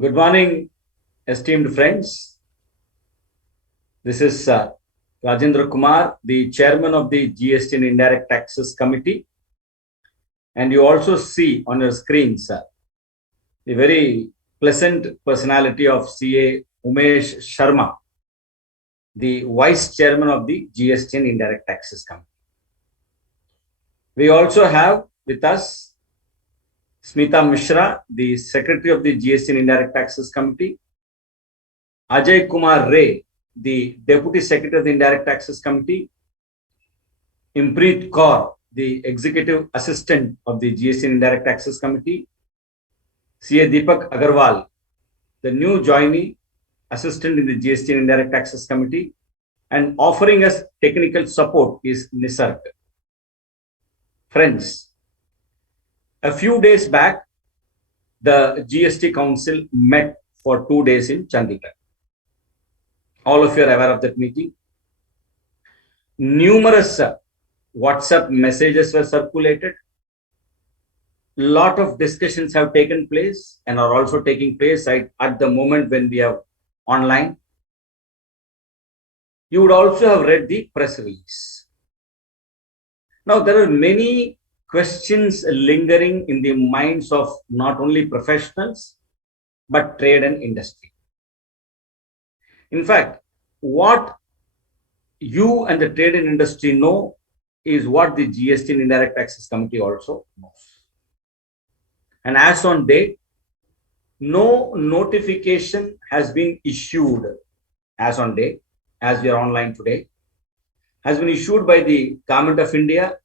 Good morning, esteemed friends. This is Rajendra Kumar, the chairman of the GST and Indirect Taxes Committee. And you also see on your screens the very pleasant personality of CA Umesh Sharma, the vice chairman of the GST and Indirect Taxes Committee. We also have with us Smita Mishra, the secretary of the GST and Indirect Taxes Committee, Ajay Kumar Ray, the Deputy Secretary of the Indirect Taxes Committee, Impreet Kaur, the Executive Assistant of the GST and Indirect Taxes Committee, CA Deepak Agarwal, the new joinee assistant in the GST and Indirect Taxes Committee, and offering us technical support is Nisarg. Friends, a few days back, the GST Council met for 2 days in Chandigarh. All of you are aware of that meeting. Numerous WhatsApp messages were circulated. Lot of discussions have taken place and are also taking place at the moment when we are online. You would also have read the press release. Now, there are many questions lingering in the minds of not only professionals, but trade and industry. In fact, what you and the trade and industry know is what the GST and Indirect Taxes Committee also knows. And as on date, no notification has been issued as on date, as we are online today, has been issued by the Government of India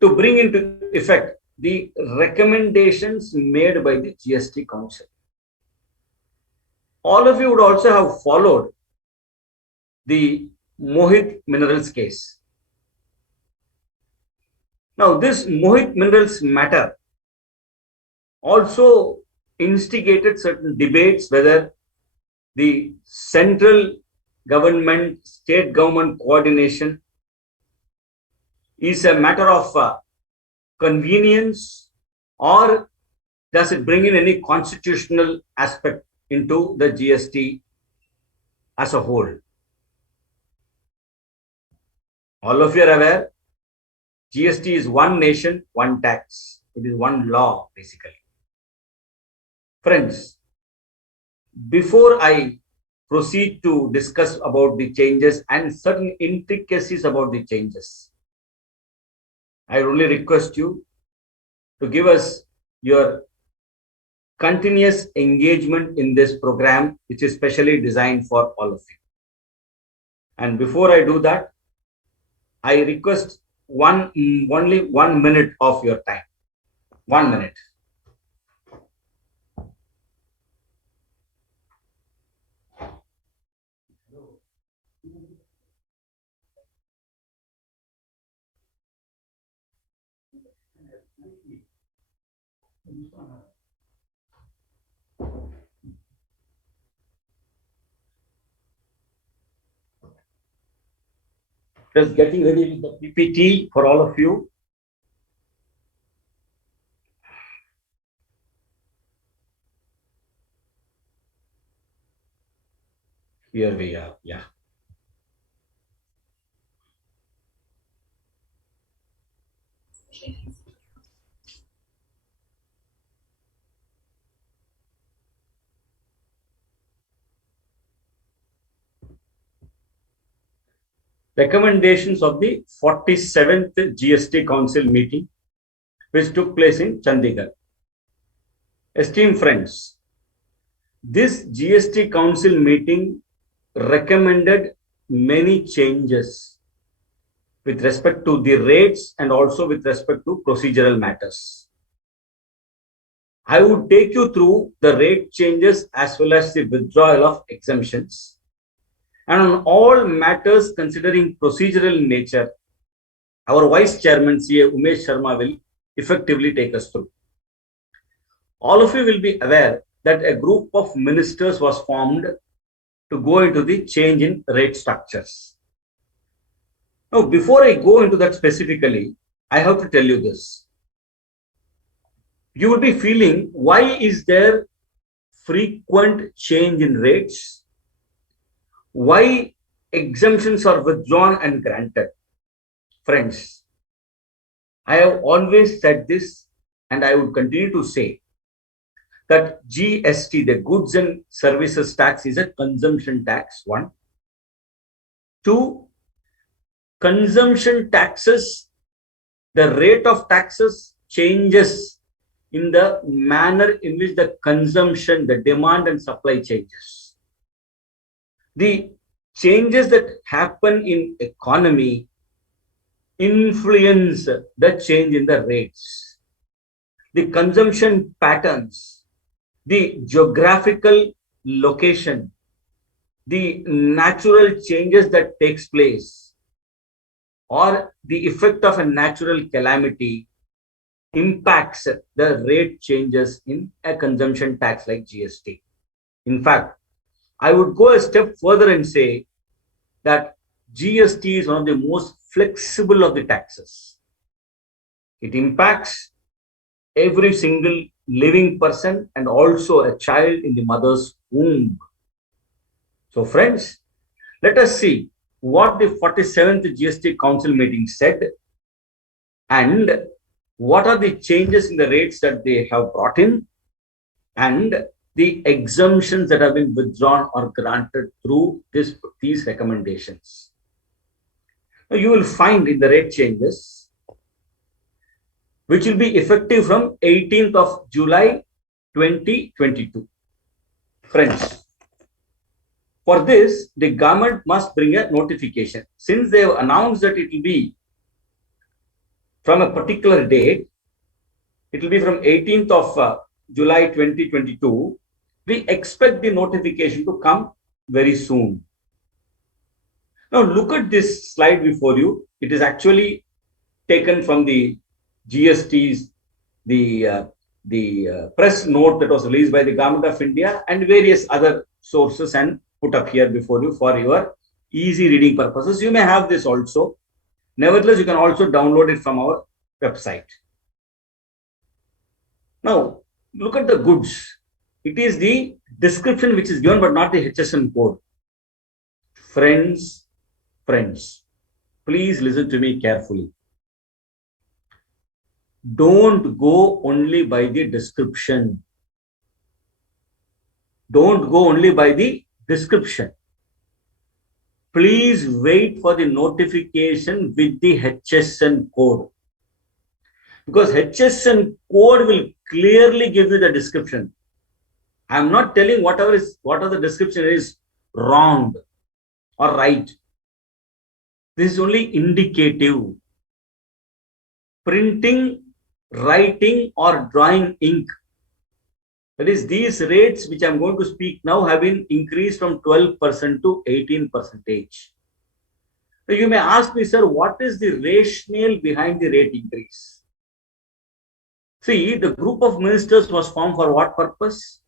to bring into effect the recommendations made by the GST Council. All of you would also have followed the Mohit Minerals case. Now, this Mohit Minerals matter also instigated certain debates whether the central government, state government coordination is a matter of convenience, or does it bring in any constitutional aspect into the GST as a whole. All of you are aware, GST is one nation, one tax. It is one law, basically. Friends, before I proceed to discuss about the changes and certain intricacies about the changes, I only request you to give us your continuous engagement in this program, which is specially designed for all of you. And before I do that, I request only 1 minute of your time. 1 minute. Just getting ready with the PPT for all of you. Here we are, yeah. Recommendations of the 47th GST Council meeting, which took place in Chandigarh. Esteemed friends, this GST Council meeting recommended many changes with respect to the rates and also with respect to procedural matters. I would take you through the rate changes as well as the withdrawal of exemptions. And on all matters considering procedural nature, our Vice Chairman, CA Umesh Sharma, will effectively take us through. All of you will be aware that a group of ministers was formed to go into the change in rate structures. Now, before I go into that specifically, I have to tell you this. You will be feeling, why is there frequent change in rates, why exemptions are withdrawn and granted. Friends, I have always said this and I would continue to say that GST, the goods and services tax, is a consumption tax, one. Two, consumption taxes, the rate of taxes changes in the manner in which the consumption, the demand and supply changes. The changes that happen in economy influence the change in the rates. The consumption patterns, the geographical location, the natural changes that takes place, or the effect of a natural calamity impacts the rate changes in a consumption tax like GST. In fact, I would go a step further and say that GST is one of the most flexible of the taxes. It impacts every single living person and also a child in the mother's womb. So friends, let us see what the 47th GST Council meeting said and what are the changes in the rates that they have brought in and the exemptions that have been withdrawn or granted through these recommendations. Now, you will find in the rate changes, which will be effective from 18th of July 2022. Friends, for this, the government must bring a notification. Since they have announced that it will be from a particular date, it will be from 18th of July 2022, we expect the notification to come very soon. Now look at this slide before you. It is actually taken from the GST's, the press note that was released by the Government of India and various other sources and put up here before you for your easy reading purposes. You may have this also. Nevertheless, you can also download it from our website. Now, look at the goods. It is the description which is given, but not the HSN code. Friends, please listen to me carefully. Don't go only by the description. Don't go only by the description. Please wait for the notification with the HSN code. Because HSN code will clearly give you the description. I am not telling whatever the description is wrong or right. This is only indicative. Printing, writing or drawing ink. That is, these rates which I am going to speak now have been increased from 12% to 18%. So you may ask me, sir, what is the rationale behind the rate increase? See, the group of ministers was formed for what purpose?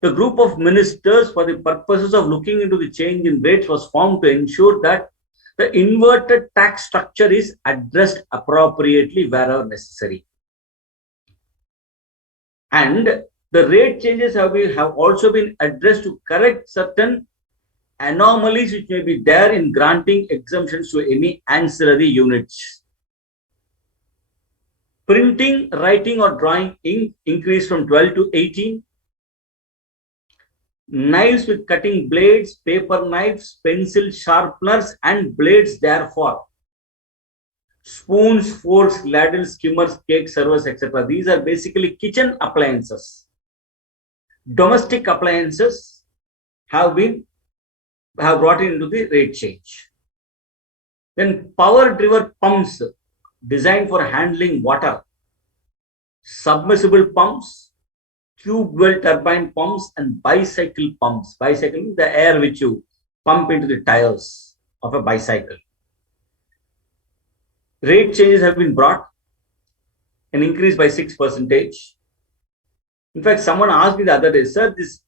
The group of ministers, for the purposes of looking into the change in rates, was formed to ensure that the inverted tax structure is addressed appropriately wherever necessary. And the rate changes have also been addressed to correct certain anomalies which may be there in granting exemptions to any ancillary units. Printing, writing or drawing ink increased from 12 to 18. Knives with cutting blades, paper knives, pencil sharpeners and blades therefore. Spoons, forks, ladles, skimmers, cake servers, etc. These are basically kitchen appliances. Domestic appliances have brought into the rate change. Then power-driven pumps designed for handling water, submersible pumps, tube well turbine pumps and bicycle pumps. Bicycle is the air which you pump into the tires of a bicycle. Rate changes have been brought, an increase by 6%. In fact, someone asked me the other day, sir, this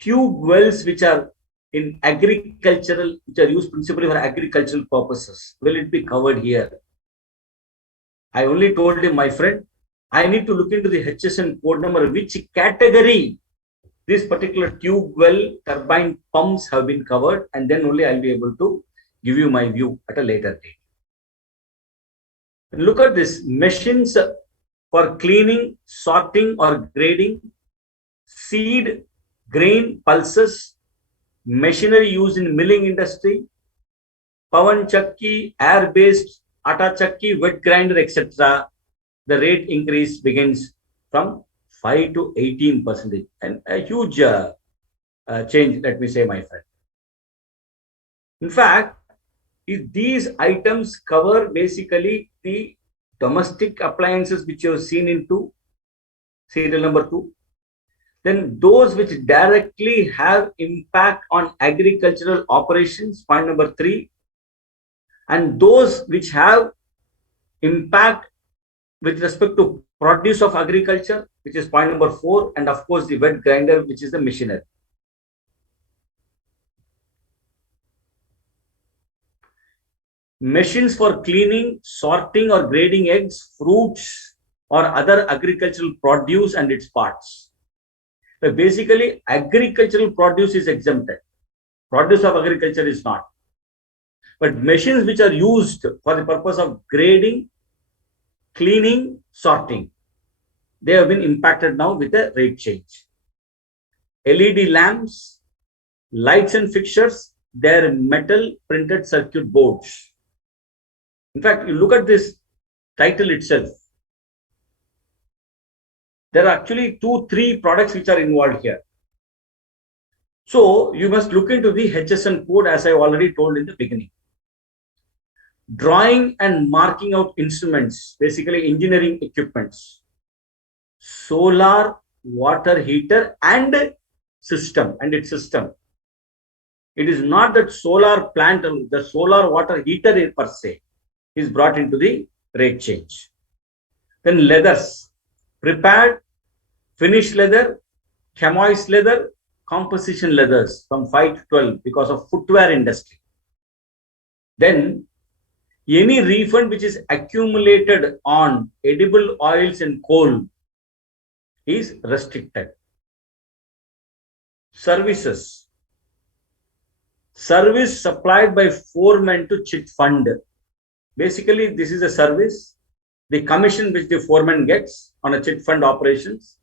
tube wells which are in agricultural, which are used principally for agricultural purposes, will it be covered here? I only told him, my friend, I need to look into the HSN code number, which category this particular tube well turbine pumps have been covered, and then only I'll be able to give you my view at a later date. Look at this: machines for cleaning, sorting or grading, seed, grain pulses, machinery used in milling industry, pavan chakki, air-based atta chakki, wet grinder, etc. The rate increase begins from 5 to 18%, and a huge change, let me say, my friend. In fact, if these items cover basically the domestic appliances which you have seen into serial number 2, then those which directly have impact on agricultural operations, point number 3, and those which have impact with respect to produce of agriculture, which is point number 4, and of course the wet grinder, which is the machinery. Machines for cleaning, sorting or grading eggs, fruits or other agricultural produce and its parts. So basically, agricultural produce is exempted. Produce of agriculture is not. But machines which are used for the purpose of grading, cleaning, sorting, they have been impacted now with a rate change. LED lamps, lights and fixtures, they're metal printed circuit boards. In fact, you look at this title itself. There are actually 2-3 products which are involved here. So you must look into the HSN code, as I already told in the beginning. Drawing and marking out instruments, basically engineering equipments, solar water heater and system and its system. It is not that solar plant, the solar water heater per se is brought into the rate change. Then leathers, prepared, finished leather, chamois leather, composition leathers from 5 to 12 because of footwear industry. Then any refund which is accumulated on edible oils and coal is restricted. Services. Service supplied by foreman to chit fund. Basically, this is a service, the commission which the foreman gets on a chit fund operations.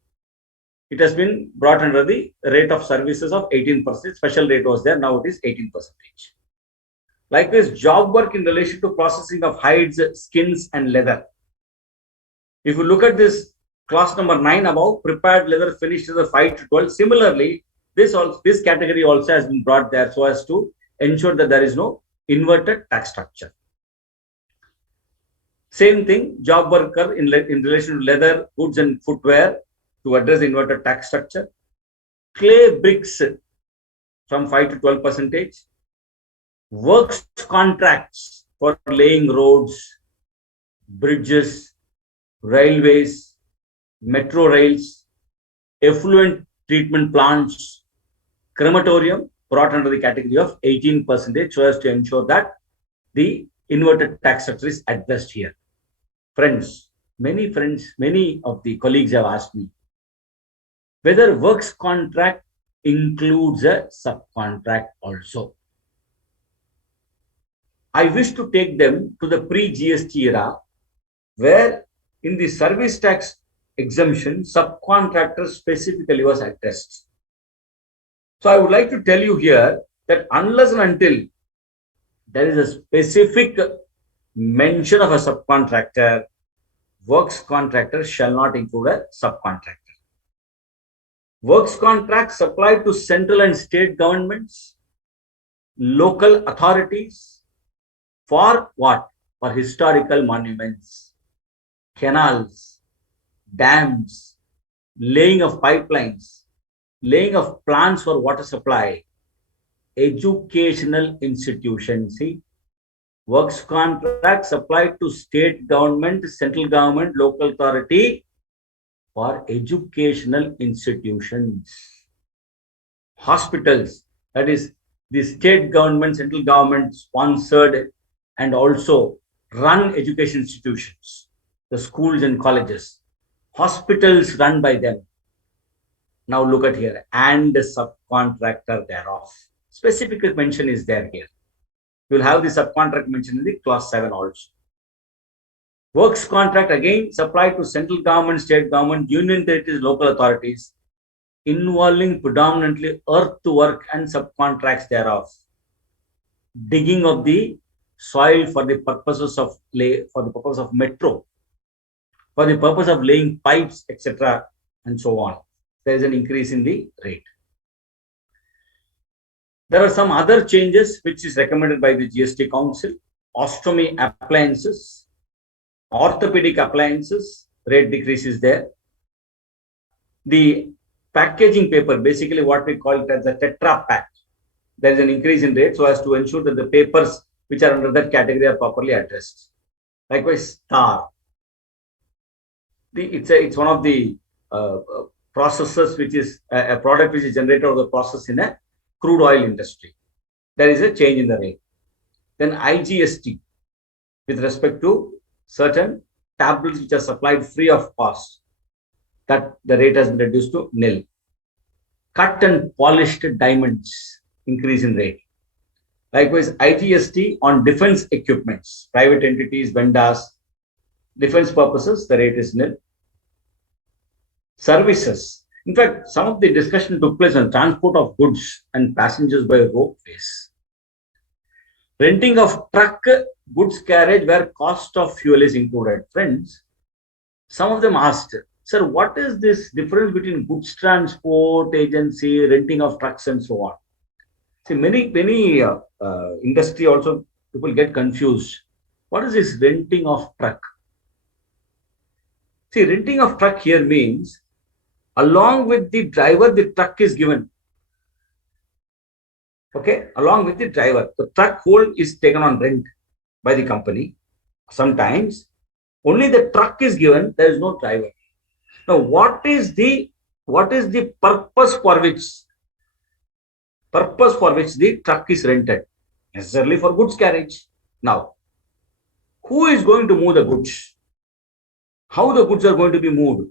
It has been brought under the rate of services of 18%. Special rate was there, now it is 18%. Likewise, job work in relation to processing of hides, skins and leather. If you look at this class number 9 above, prepared leather, finished leather 5 to 12. Similarly, this category also has been brought there so as to ensure that there is no inverted tax structure. Same thing, job worker in relation to leather, goods and footwear to address inverted tax structure. Clay bricks from 5 to 12%. Works contracts for laying roads, bridges, railways, metro rails, effluent treatment plants, crematorium brought under the category of 18% so as to ensure that the inverted tax structure is addressed here. Friends, many of the colleagues have asked me whether works contract includes a subcontract also. I wish to take them to the pre-GST era, where in the service tax exemption, subcontractor specifically was addressed. So I would like to tell you here that unless and until there is a specific mention of a subcontractor, works contractor shall not include a subcontractor. Works contracts supplied to central and state governments, local authorities, for what? For historical monuments, canals, dams, laying of pipelines, laying of plants for water supply, educational institutions. See, works contract supplied to state government, central government, local authority for educational institutions. Hospitals, that is the state government, central government sponsored and also run education institutions, the schools and colleges, hospitals run by them, Now look at here, and the subcontractor thereof. Specific mention is there here. You will have the subcontract mentioned in the clause 7 also. Works contract again supplied to central government, state government, union territories, local authorities, involving predominantly earthwork and subcontracts thereof. Digging of the soil for the purposes of metro, for the purpose of laying pipes, etc., and so on. There is an increase in the rate. There are some other changes which is recommended by the GST Council. Ostomy appliances, orthopedic appliances, rate decrease is there. The packaging paper, basically what we call it as a Tetra Pak, there is an increase in rate so as to ensure that the papers which are under that category are properly addressed. Likewise, tar. It's one of the processes which is a product which is generated of the process in a crude oil industry. There is a change in the rate. Then IGST with respect to certain tablets which are supplied free of cost, that the rate has been reduced to nil. Cut and polished diamonds, increase in rate. Likewise, IGST on defense equipments, private entities, vendors, defense purposes, the rate is nil. Services. In fact, some of the discussion took place on transport of goods and passengers by ropeways. Renting of truck, goods carriage where cost of fuel is included. Friends, some of them asked, sir, what is this difference between goods transport agency, renting of trucks and so on? See, many industry also, people get confused. What is this renting of truck? See, renting of truck here means along with the driver, the truck is given. Okay, along with the driver, the truck hold is taken on rent by the company. Sometimes only the truck is given, there is no driver. Now, what is the purpose for which the truck is rented? Necessarily for goods carriage. Now, who is going to move the goods? How the goods are going to be moved?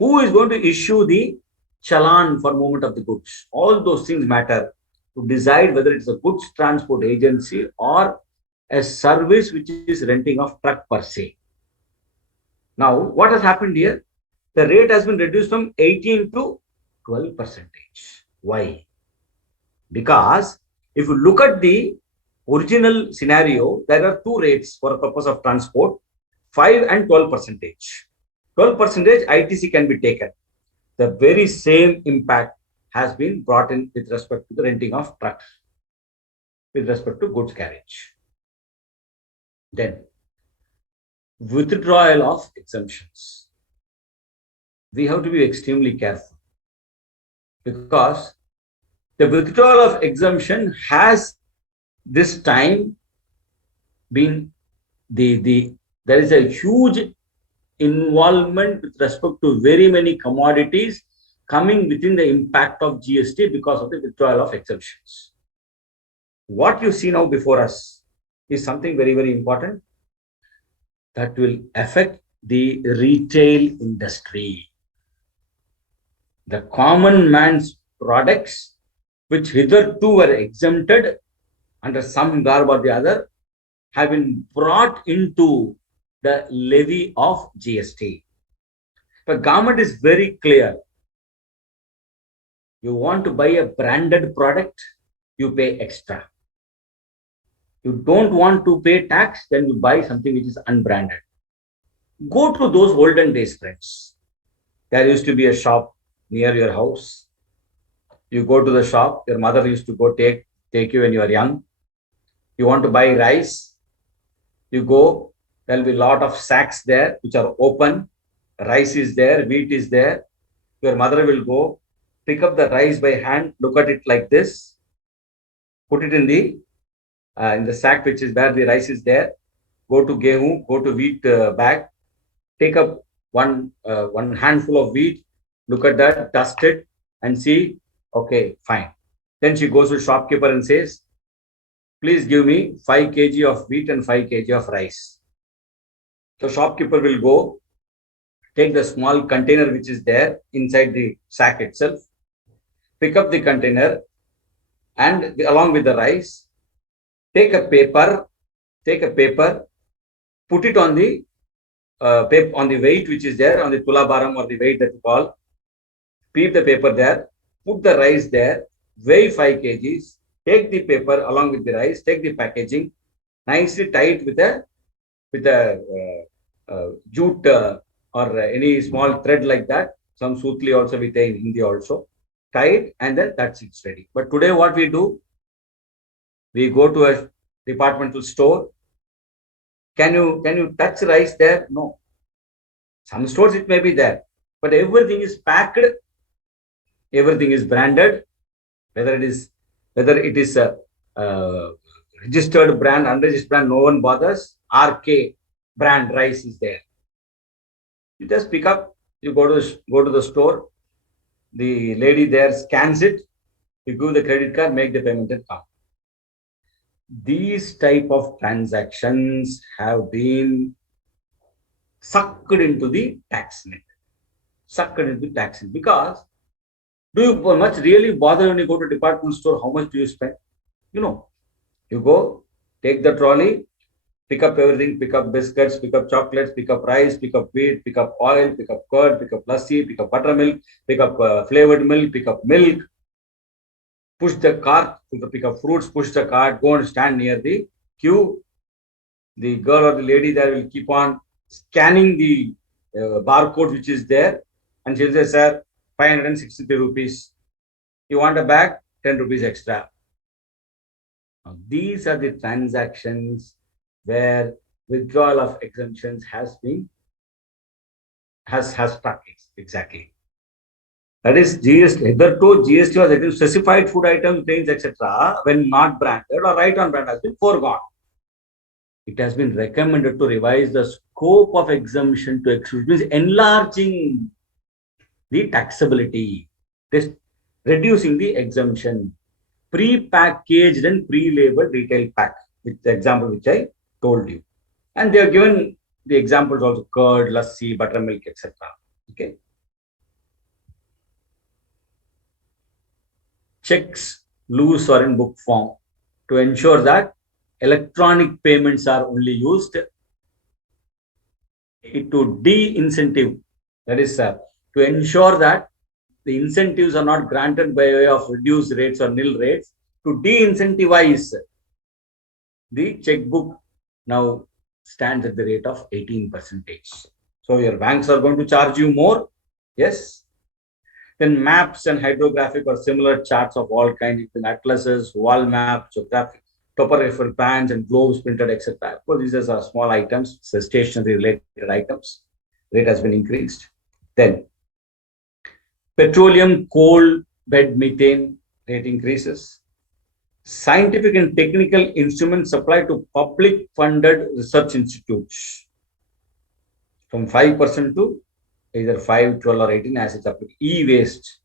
Who is going to issue the challan for movement of the goods? All those things matter to decide whether it's a goods transport agency or a service which is renting of truck per se. Now, what has happened here? The rate has been reduced from 18 to 12%. Why? Because if you look at the original scenario, there are two rates for the purpose of transport, 5 and 12%. 12% ITC can be taken. The very same impact has been brought in with respect to the renting of trucks, with respect to goods carriage. Then, withdrawal of exemptions. We have to be extremely careful because the withdrawal of exemption has this time been there is a huge involvement with respect to very many commodities coming within the impact of GST because of the withdrawal of exemptions. What you see now before us is something very, very important that will affect the retail industry. The common man's products, which hitherto were exempted under some garb or the other, have been brought into the levy of GST. The government is very clear. You want to buy a branded product, you pay extra. You don't want to pay tax, then you buy something which is unbranded. Go to those olden days, friends. There used to be a shop near your house. You go to the shop, your mother used to go take you when you are young. You want to buy rice, you go, there will be a lot of sacks there which are open. Rice is there, wheat is there. Your mother will go, pick up the rice by hand, look at it like this, put it in the sack which is where the rice is there. Go to gehu, go to wheat bag, take up one handful of wheat, look at that, dust it, and see, okay, fine. Then she goes to shopkeeper and says, please give me 5 kg of wheat and 5 kg of rice. So shopkeeper will go, take the small container which is there inside the sack itself, pick up the container and along with the rice, take a paper, put it on the on the weight which is there on the tulabaram or the weight that you call, keep the paper there, put the rice there, weigh 5 kgs, take the paper along with the rice, take the packaging, nicely tie it with a jute or any small thread like that. Some sutli also we tie in Hindi also. Tie it and then that's it's ready. But today what we do, we go to a departmental store. Can you touch rice there? No. Some stores it may be there, but everything is packed, everything is branded, whether it is a registered brand, unregistered brand, no one bothers. RK brand rice is there. You just pick up, you go to the store, the lady there scans it, you give the credit card, make the payment and come. These type of transactions have been sucked into the tax net. Because do you much really bother when you go to department store? How much do you spend? You go, take the trolley, pick up everything, pick up biscuits, pick up chocolates, pick up rice, pick up wheat, pick up oil, pick up curd, pick up lassi, pick up buttermilk, pick up flavored milk, pick up milk, push the cart to pick up fruits, push the cart, go and stand near the queue. The girl or the lady there will keep on scanning the barcode which is there, and she'll say, sir, 563 rupees. You want a bag? 10 rupees extra. Now, these are the transactions where withdrawal of exemptions has struck exactly. That is GST. Hitherto, GST was against specified food items, grains, etc. when not branded or right on brand has been foregone. It has been recommended to revise the scope of exemption to exclude, means enlarging the taxability, reducing the exemption, pre-packaged and pre-labeled retail pack, with the example which I told you. And they are given the examples also: curd, lassi, buttermilk, etc. Okay. Checks, loose or in book form, to ensure that electronic payments are only used to de-incentive. That is, to ensure that the incentives are not granted by way of reduced rates or nil rates, to de-incentivize the checkbook now stands at the rate of 18%. So your banks are going to charge you more. Yes. Then maps and hydrographic or similar charts of all kinds, atlases, wall maps, geographic, topographical plans, and globes printed, etc. Of course, these are small items, so stationary related items. Rate has been increased. Then petroleum, coal, bed methane rate increases. Scientific and technical instruments supplied to public funded research institutes from 5% to either 5, 12, or 18 as it's up to e-waste.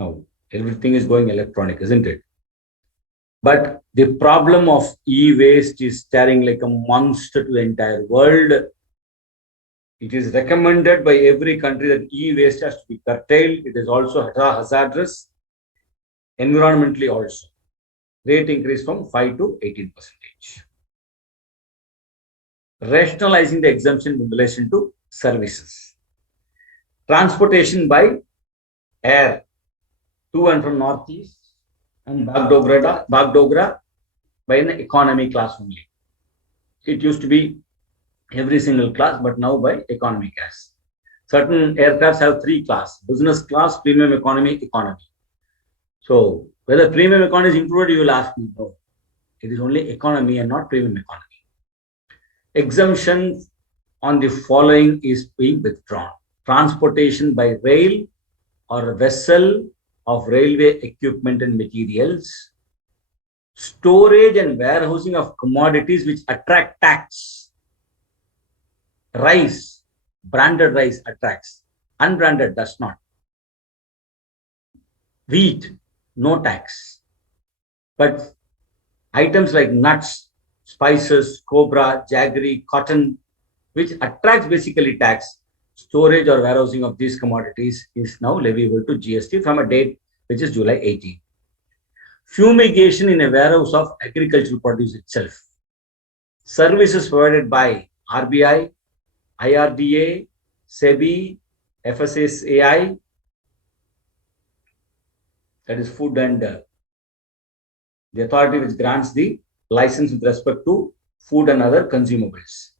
Now, everything is going electronic, isn't it? But the problem of e-waste is staring like a monster to the entire world. It is recommended by every country that e-waste has to be curtailed. It is also hazardous, environmentally also. Rate increase from 5 to 18%. Rationalizing the exemption in relation to services. Transportation by air to and from Northeast and Bagdogra by an economy class only. It used to be every single class, but now by economy class. Certain aircrafts have 3 classes: business class, premium economy, economy. So whether premium economy is included, you will ask me. No, it is only economy and not premium economy. Exemption on the following is being withdrawn: transportation by rail or vessel of railway equipment and materials, storage and warehousing of commodities which attract tax. Rice, branded rice attracts, unbranded does not. Wheat, no tax. But items like nuts, spices, cobra, jaggery, cotton, which attracts basically tax. storage or warehousing of these commodities is now leviable to GST from a date which is July 18. Fumigation in a warehouse of agricultural produce itself. Services provided by RBI, IRDA, SEBI, FSSAI, that is food and the authority which grants the license with respect to food and other consumables.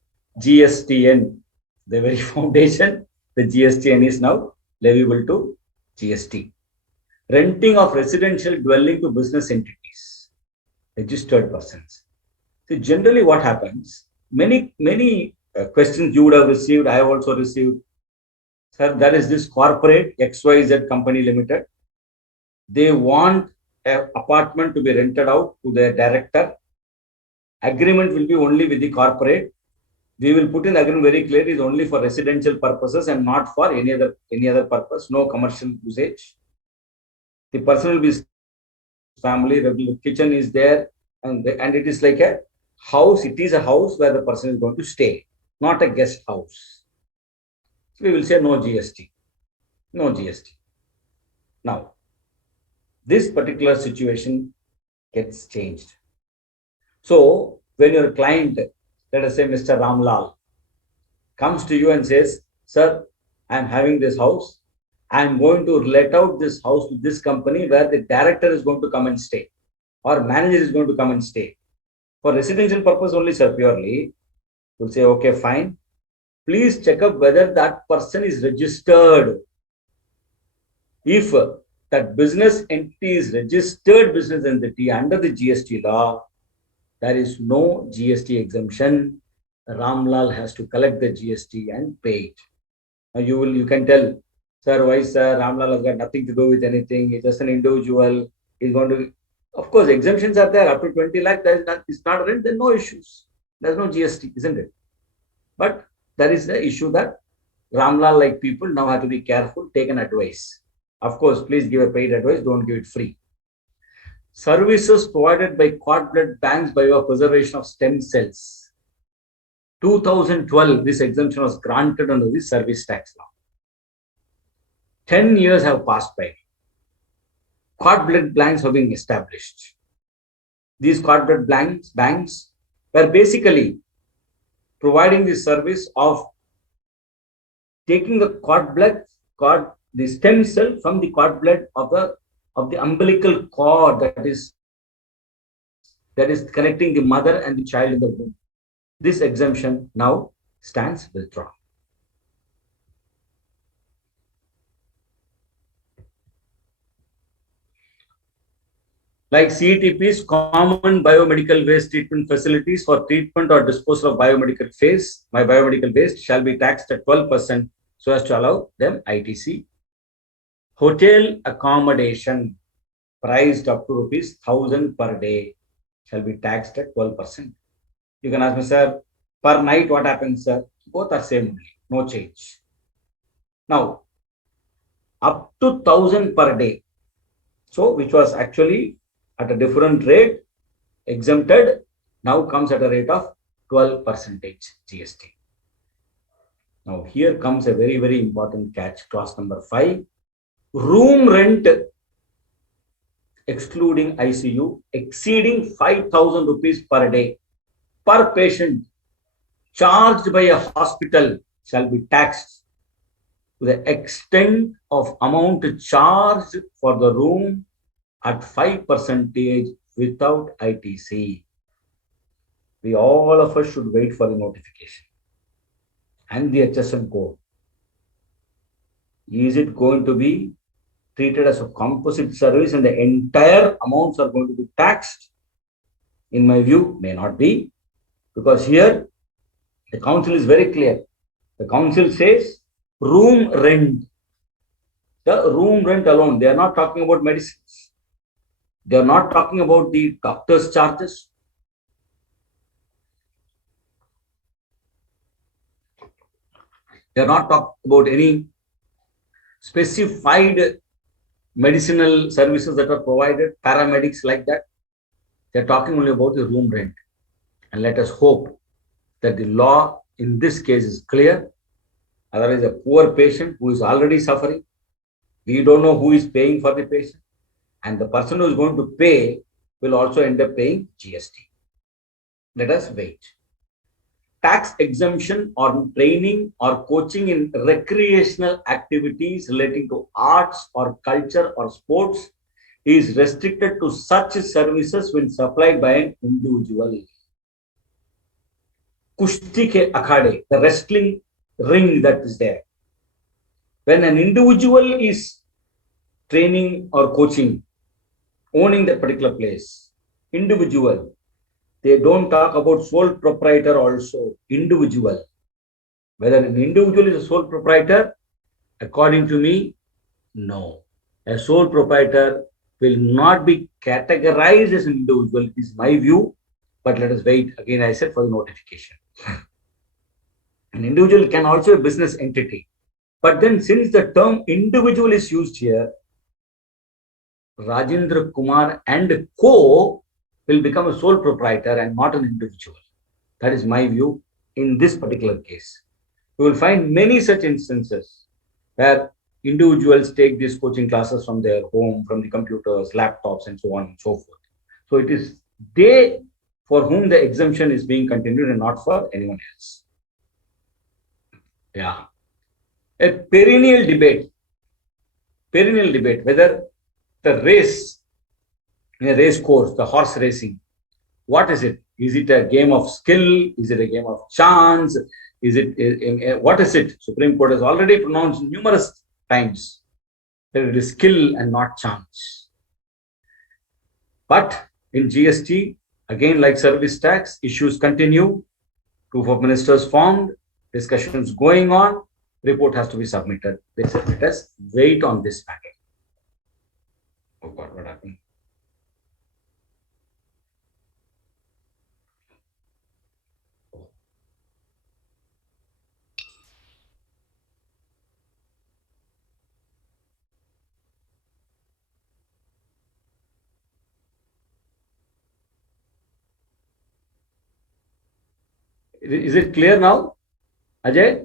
GSTN, the very foundation, the GSTN is now leviable to GST. Renting of residential dwelling to business entities, registered persons. So generally what happens, many questions you would have received, I have also received. Sir, there is this corporate XYZ company limited. They want an apartment to be rented out to their director. Agreement will be only with the corporate. We will put in agreement very clearly, is only for residential purposes and not for any other purpose, no commercial usage. The person will be family, the kitchen is there, and it is like a house. It is a house where the person is going to stay, not a guest house. So we will say no GST. No GST. Now, this particular situation gets changed. So when your client, let us say Mr. Ramlal, comes to you and says, sir, I am having this house. I am going to let out this house to this company where the director is going to come and stay or manager is going to come and stay. For residential purpose only, sir, purely, you'll say, okay, fine. Please check up whether that person is registered. If that business entity is registered business entity under the GST law, there is no GST exemption. Ramlal has to collect the GST and pay it. Now you can tell, sir, why sir? Ramlal has got nothing to do with anything. He's just an individual. He's going to, of course, exemptions are there up to 20 lakh. It's not rent, then no issues. There's no GST, isn't it? But there is the issue that Ramlal like people now have to be careful, take an advice. Of course, please give a paid advice, don't give it free. Services provided by cord blood banks by your preservation of stem cells. 2012, this exemption was granted under the service tax law. 10 years have passed by. Cord blood banks have been established. These cord blood banks were basically providing the service of taking the the stem cell from the cord blood of the umbilical cord that is connecting the mother and the child in the womb. This exemption now stands withdrawn. Like CTPs, common biomedical waste treatment facilities for treatment or disposal of biomedical waste shall be taxed at 12% so as to allow them ITC. Hotel accommodation priced up to ₹1,000 per day shall be taxed at 12%. You can ask me, sir, per night what happens, sir? Both are same only, no change. Now, up to 1,000 per day, so which was actually at a different rate, exempted, now comes at a rate of 12% GST. Now here comes a very, very important catch, clause number 5. Room rent excluding ICU exceeding 5,000 rupees per day per patient charged by a hospital shall be taxed to the extent of amount charged for the room at 5% without ITC. We all of us should wait for the notification and the HSM code. Is it going to be treated as a composite service and the entire amounts are going to be taxed? In my view, may not be, because here the council is very clear. The council says room rent. The room rent alone, they are not talking about medicines. They are not talking about the doctor's charges. They are not talking about any specified medicinal services that are provided, paramedics like that. They are talking only about the room rent. And let us hope that the law in this case is clear Otherwise, a poor patient who is already suffering, we don't know who is paying for the patient, and the person who is going to pay will also end up paying GST. Let us wait. Tax exemption or training or coaching in recreational activities relating to arts or culture or sports is restricted to such services when supplied by an individual. Kushti ke akhade, the wrestling ring that is there. When an individual is training or coaching, owning that particular place, individual, they don't talk about sole proprietor also, individual. Whether an individual is a sole proprietor, according to me, no. A sole proprietor will not be categorized as an individual, is my view. But let us wait, again, I said, for the notification. An individual can also be a business entity. But then, since the term individual is used here, Rajendra Kumar and co will become a sole proprietor and not an individual. That is my view in this particular case. You will find many such instances where individuals take these coaching classes from their home, from the computers, laptops, and so on and so forth. So it is they for whom the exemption is being continued and not for anyone else. Yeah. A perennial debate whether the race, in a race course, the horse racing, what is it? Is it a game of skill? Is it a game of chance? Is it, what is it? Supreme Court has already pronounced numerous times that it is skill and not chance. But in GST, again, like service tax, issues continue. Proof of ministers formed, discussions going on, report has to be submitted. Let us wait on this matter. Oh God, what happened? Is it clear now, Ajay?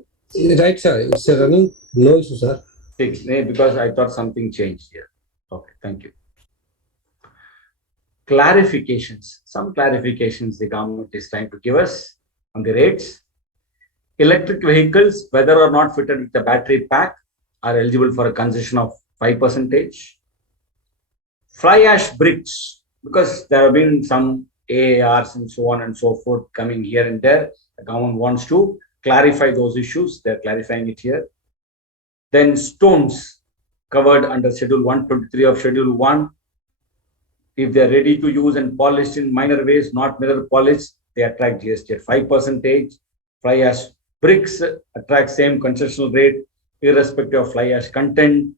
Right, sir. It's running. No issue, sir. Because I thought something changed here. Okay, thank you. Clarifications. Some clarifications the government is trying to give us on the rates. Electric vehicles, whether or not fitted with the battery pack, are eligible for a concession of 5%. Fly ash bricks, because there have been some AARs and so on and so forth coming here and there. The government wants to clarify those issues. They're clarifying it here. Then stones covered under Schedule 123 of Schedule 1. If they're ready to use and polished in minor ways, not mirror polished, they attract GST at 5%. Fly ash bricks attract same concessional rate, irrespective of fly ash content.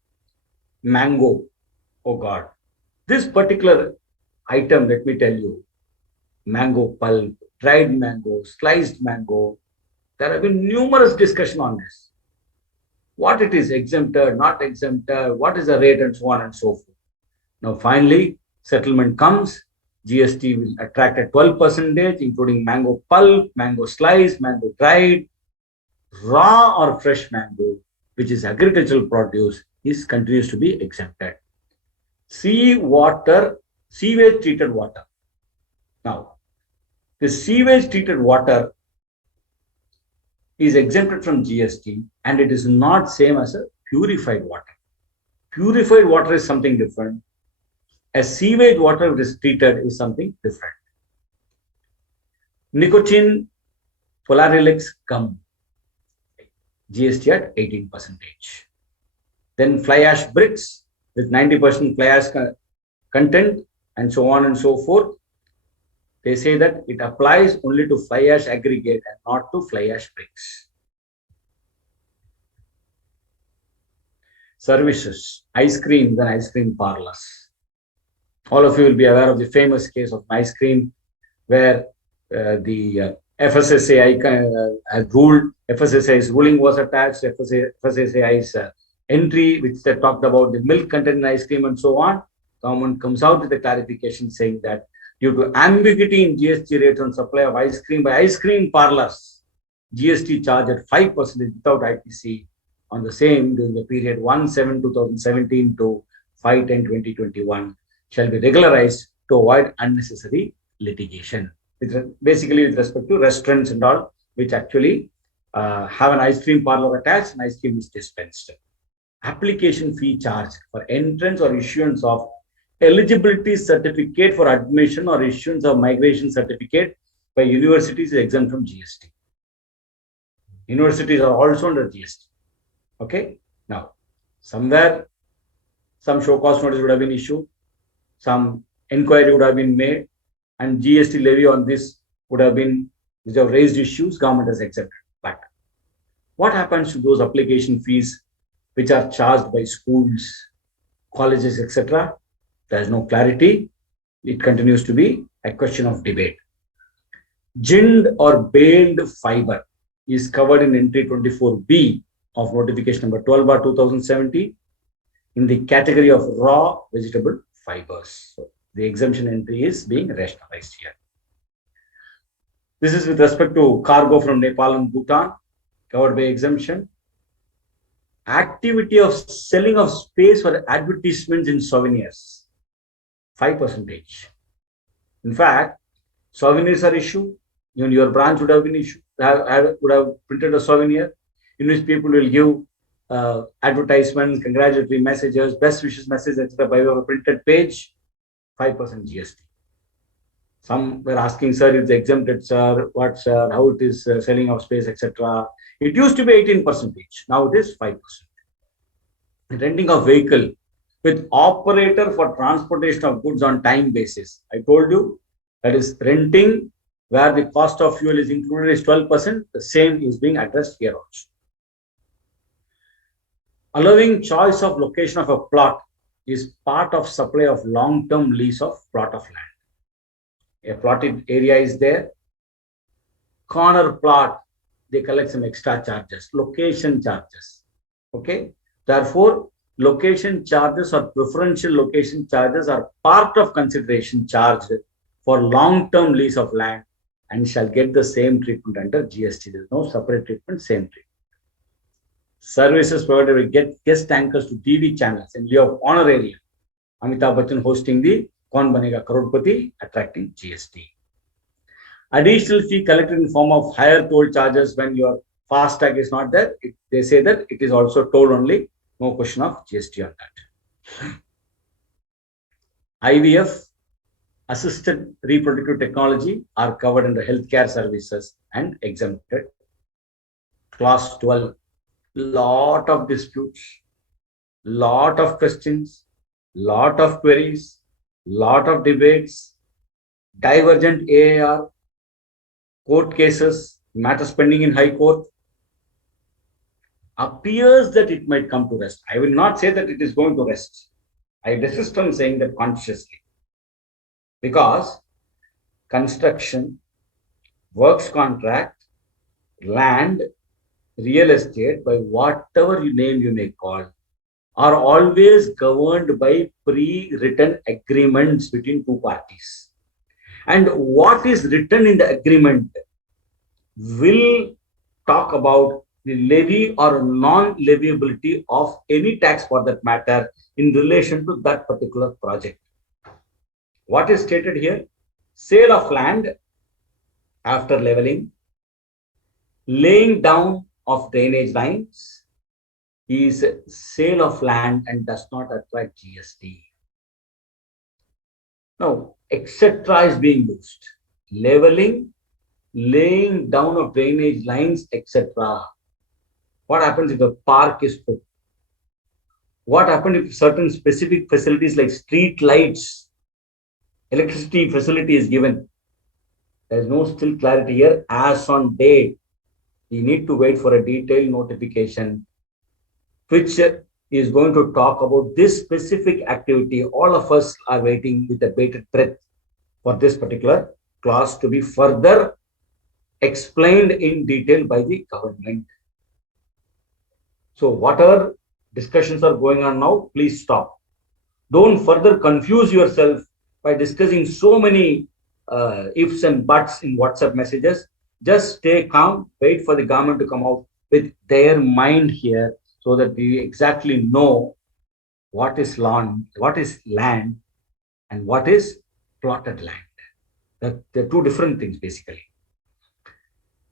Mango, oh God. This particular item, let me tell you, mango pulp, dried mango, sliced mango, there have been numerous discussion on this. What it is, exempted, not exempted, what is the rate, and so on and so forth. Now, finally, settlement comes. GST will attract at 12%, including mango pulp, mango slice, mango dried, raw or fresh mango, which is agricultural produce, continues to be exempted. Sewage treated water. Now, the sewage treated water is exempted from GST, and it is not same as a purified water. Purified water is something different. A sewage water which is treated is something different. Nicotine, Polarelix gum, GST at 18%. Then fly ash bricks with 90% fly ash content and so on and so forth. They say that it applies only to fly ash aggregate and not to fly ash bricks. Services, ice creams and ice cream parlors. All of you will be aware of the famous case of ice cream where the FSSAI has ruled, FSSAI's ruling was attached, FSSAI's entry, which they talked about the milk content in ice cream and so on. Government comes out with a clarification saying that due to ambiguity in GST rates on supply of ice cream by ice cream parlors, GST charge at 5% without ITC on the same during the period 1/7/2017 to 5/10/2021 shall be regularized to avoid unnecessary litigation. Basically, with respect to restaurants and all, which actually have an ice cream parlor attached and ice cream is dispensed. Application fee charged for entrance or issuance of eligibility certificate for admission or issuance of migration certificate by universities is exempt from GST. Universities are also under GST. Okay. Now, somewhere some show cause notice would have been issued, some inquiry would have been made, and GST levy on this would have been, which have raised issues, government has accepted. But what happens to those application fees which are charged by schools, colleges, etc.? There is no clarity. It continues to be a question of debate. Ginned or baled fiber is covered in entry 24B of notification number 12/2017 in the category of raw vegetable fibers. So the exemption entry is being rationalized here. This is with respect to cargo from Nepal and Bhutan, covered by exemption. Activity of selling of space for advertisements in souvenirs, 5%. In fact, souvenirs are issued. Even your branch would have been issued, would have printed a souvenir in which people will give advertisements, congratulatory messages, best wishes messages, etc. by way of a printed page, 5% GST. Some were asking, sir, it's exempted, sir, what, sir, how it is selling of space, etc. It used to be 18%. Now it is 5%. Renting of vehicle with operator for transportation of goods on time basis. I told you that is renting where the cost of fuel is included is 12%. The same is being addressed here also. Allowing choice of location of a plot is part of supply of long-term lease of plot of land. A plotted area is there. Corner plot, they collect some extra charges, location charges. Okay. Therefore, location charges or preferential location charges are part of consideration charged for long-term lease of land and shall get the same treatment under GST. There is no separate treatment, same treatment. Services provided by guest anchors to TV channels in lieu of honor area. Amitabh Bachchan hosting the Kaun Banega Crorepati, attracting GST. Additional fee collected in form of higher toll charges when your FASTag is not there. They say that it is also toll only. No question of GST on that. IVF, assisted reproductive technology, are covered under healthcare services and exempted. Clause 12, lot of disputes, lot of questions, lot of queries, lot of debates, divergent AAR, court cases, matters pending in High Court. Appears that it might come to rest. I will not say that it is going to rest. I desist from saying that consciously. Because construction, works contract, land, real estate, by whatever name you may call, are always governed by pre-written agreements between two parties. And what is written in the agreement will talk about the levy or non-leviability of any tax for that matter in relation to that particular project. What is stated here? Sale of land after leveling, laying down of drainage lines is sale of land and does not attract GST. Now, etc. is being used. Leveling, laying down of drainage lines, etc. What happens if a park is put? What happens if certain specific facilities like street lights, electricity facility is given? There is no still clarity here. As on date, we need to wait for a detailed notification which is going to talk about this specific activity. All of us are waiting with a bated breath for this particular clause to be further explained in detail by the government. So whatever discussions are going on now, please stop. Don't further confuse yourself by discussing so many ifs and buts in WhatsApp messages. Just stay calm, wait for the government to come out with their mind here so that we exactly know what is land and what is plotted land. They're two different things basically.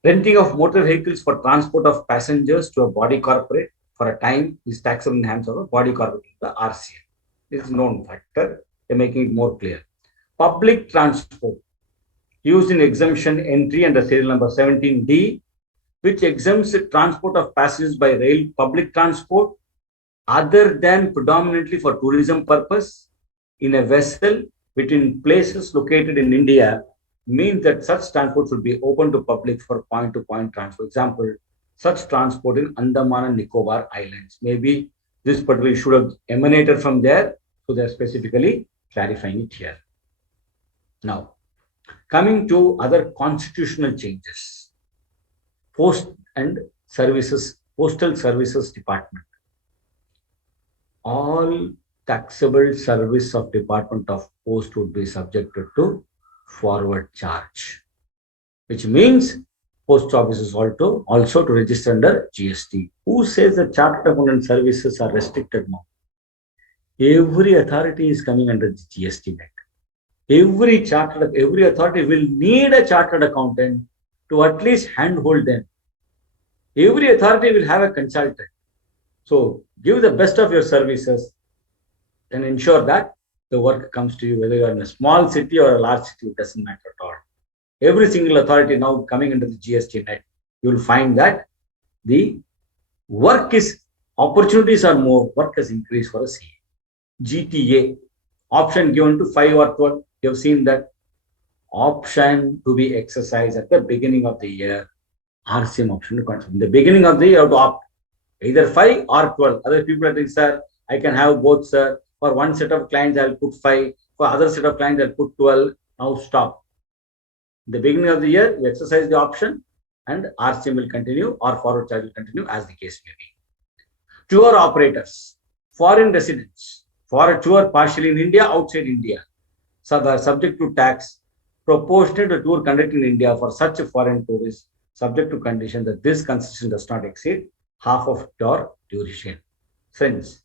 Renting of motor vehicles for transport of passengers to a body corporate for a time is taxable in the hands of a body corporate, the RCM. This is a known factor. They're making it more clear. Public transport used in exemption entry under serial number 17D, which exempts the transport of passengers by rail public transport other than predominantly for tourism purpose in a vessel between places located in India means that such transport should be open to public for point-to-point transfer. Example, such transport in Andaman and Nicobar Islands. Maybe this particular should have emanated from there, so they're specifically clarifying it here. Now, coming to other constitutional changes, Postal Services Department. All taxable service of Department of Post would be subjected to forward charge, which means post offices also to register under GST. Who says that chartered accountant services are restricted now? Every authority is coming under the GST net. Every authority will need a chartered accountant to at least handhold them. Every authority will have a consultant. So give the best of your services and ensure that the work comes to you, whether you're in a small city or a large city, it doesn't matter at all. Every single authority now coming into the GST net, you will find that the opportunities are more, work has increased for a CA. GTA, option given to 5 or 12, you have seen that option to be exercised at the beginning of the year, RCM option to continue. In the beginning of the year, you have to opt either 5 or 12. Other people are saying, sir, I can have both, sir. For one set of clients, I'll put 5. For other set of clients, I'll put 12. Now stop. In the beginning of the year, you exercise the option and RCM will continue or forward charge will continue as the case may be. Tour operators, foreign residents, for a tour partially in India, outside India, so they are subject to tax proportionate to tour conducted in India for such a foreign tourist, subject to condition that this concession does not exceed half of tour duration. Friends,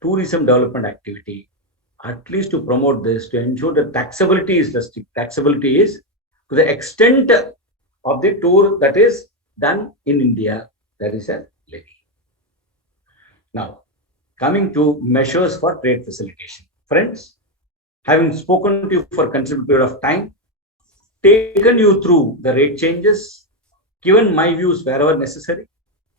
tourism development activity, at least to promote this, to ensure that taxability is restricted. Taxability is to the extent of the tour that is done in India, there is a levy. Now, coming to measures for trade facilitation. Friends, having spoken to you for a considerable period of time, taken you through the rate changes, given my views wherever necessary,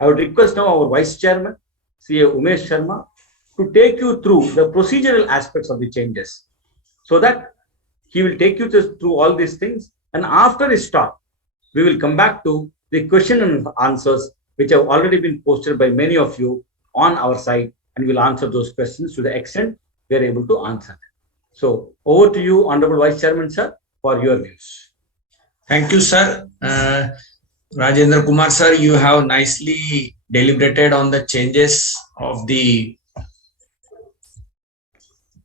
I would request now our Vice Chairman, CA Umesh Sharma, to take you through the procedural aspects of the changes so that he will take you through all these things. And after his talk, we will come back to the question and answers, which have already been posted by many of you on our site, and we'll answer those questions to the extent we are able to answer them. So over to you, Honorable Vice Chairman, sir, for your views. Thank you, sir. Rajendra Kumar, sir, you have nicely deliberated on the changes of the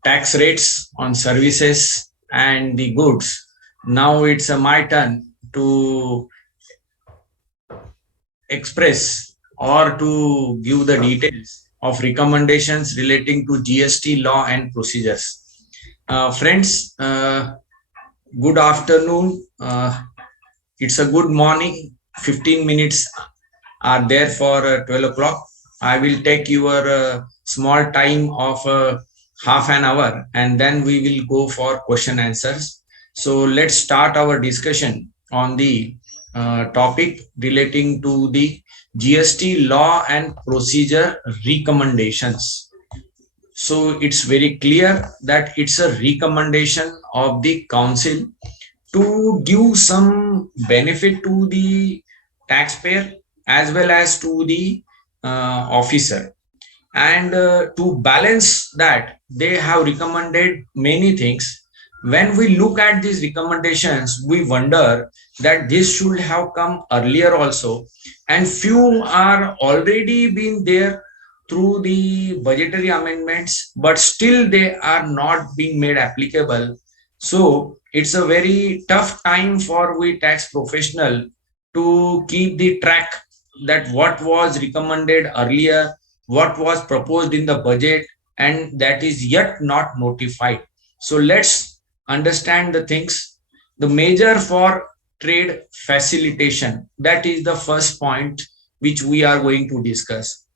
tax rates on services and the goods. Now it's my turn to express or to give the details of recommendations relating to GST law and procedures. Friends, good afternoon. It's a good morning. 15 minutes are there for 12 o'clock. I will take your small time of half an hour and then we will go for question answers. So let's start our discussion on the topic relating to the GST law and procedure recommendations. So it's very clear that it's a recommendation of the council to give some benefit to the taxpayer as well as to the officer. And to balance that, they have recommended many things. When we look at these recommendations, we wonder that this should have come earlier also. And few are already been there through the budgetary amendments, but still they are not being made applicable. So it's a very tough time for we tax professional to keep the track that what was recommended earlier, what was proposed in the budget, and that is yet not notified. So let's understand the things. The measure for trade facilitation, that is the first point which we are going to discuss.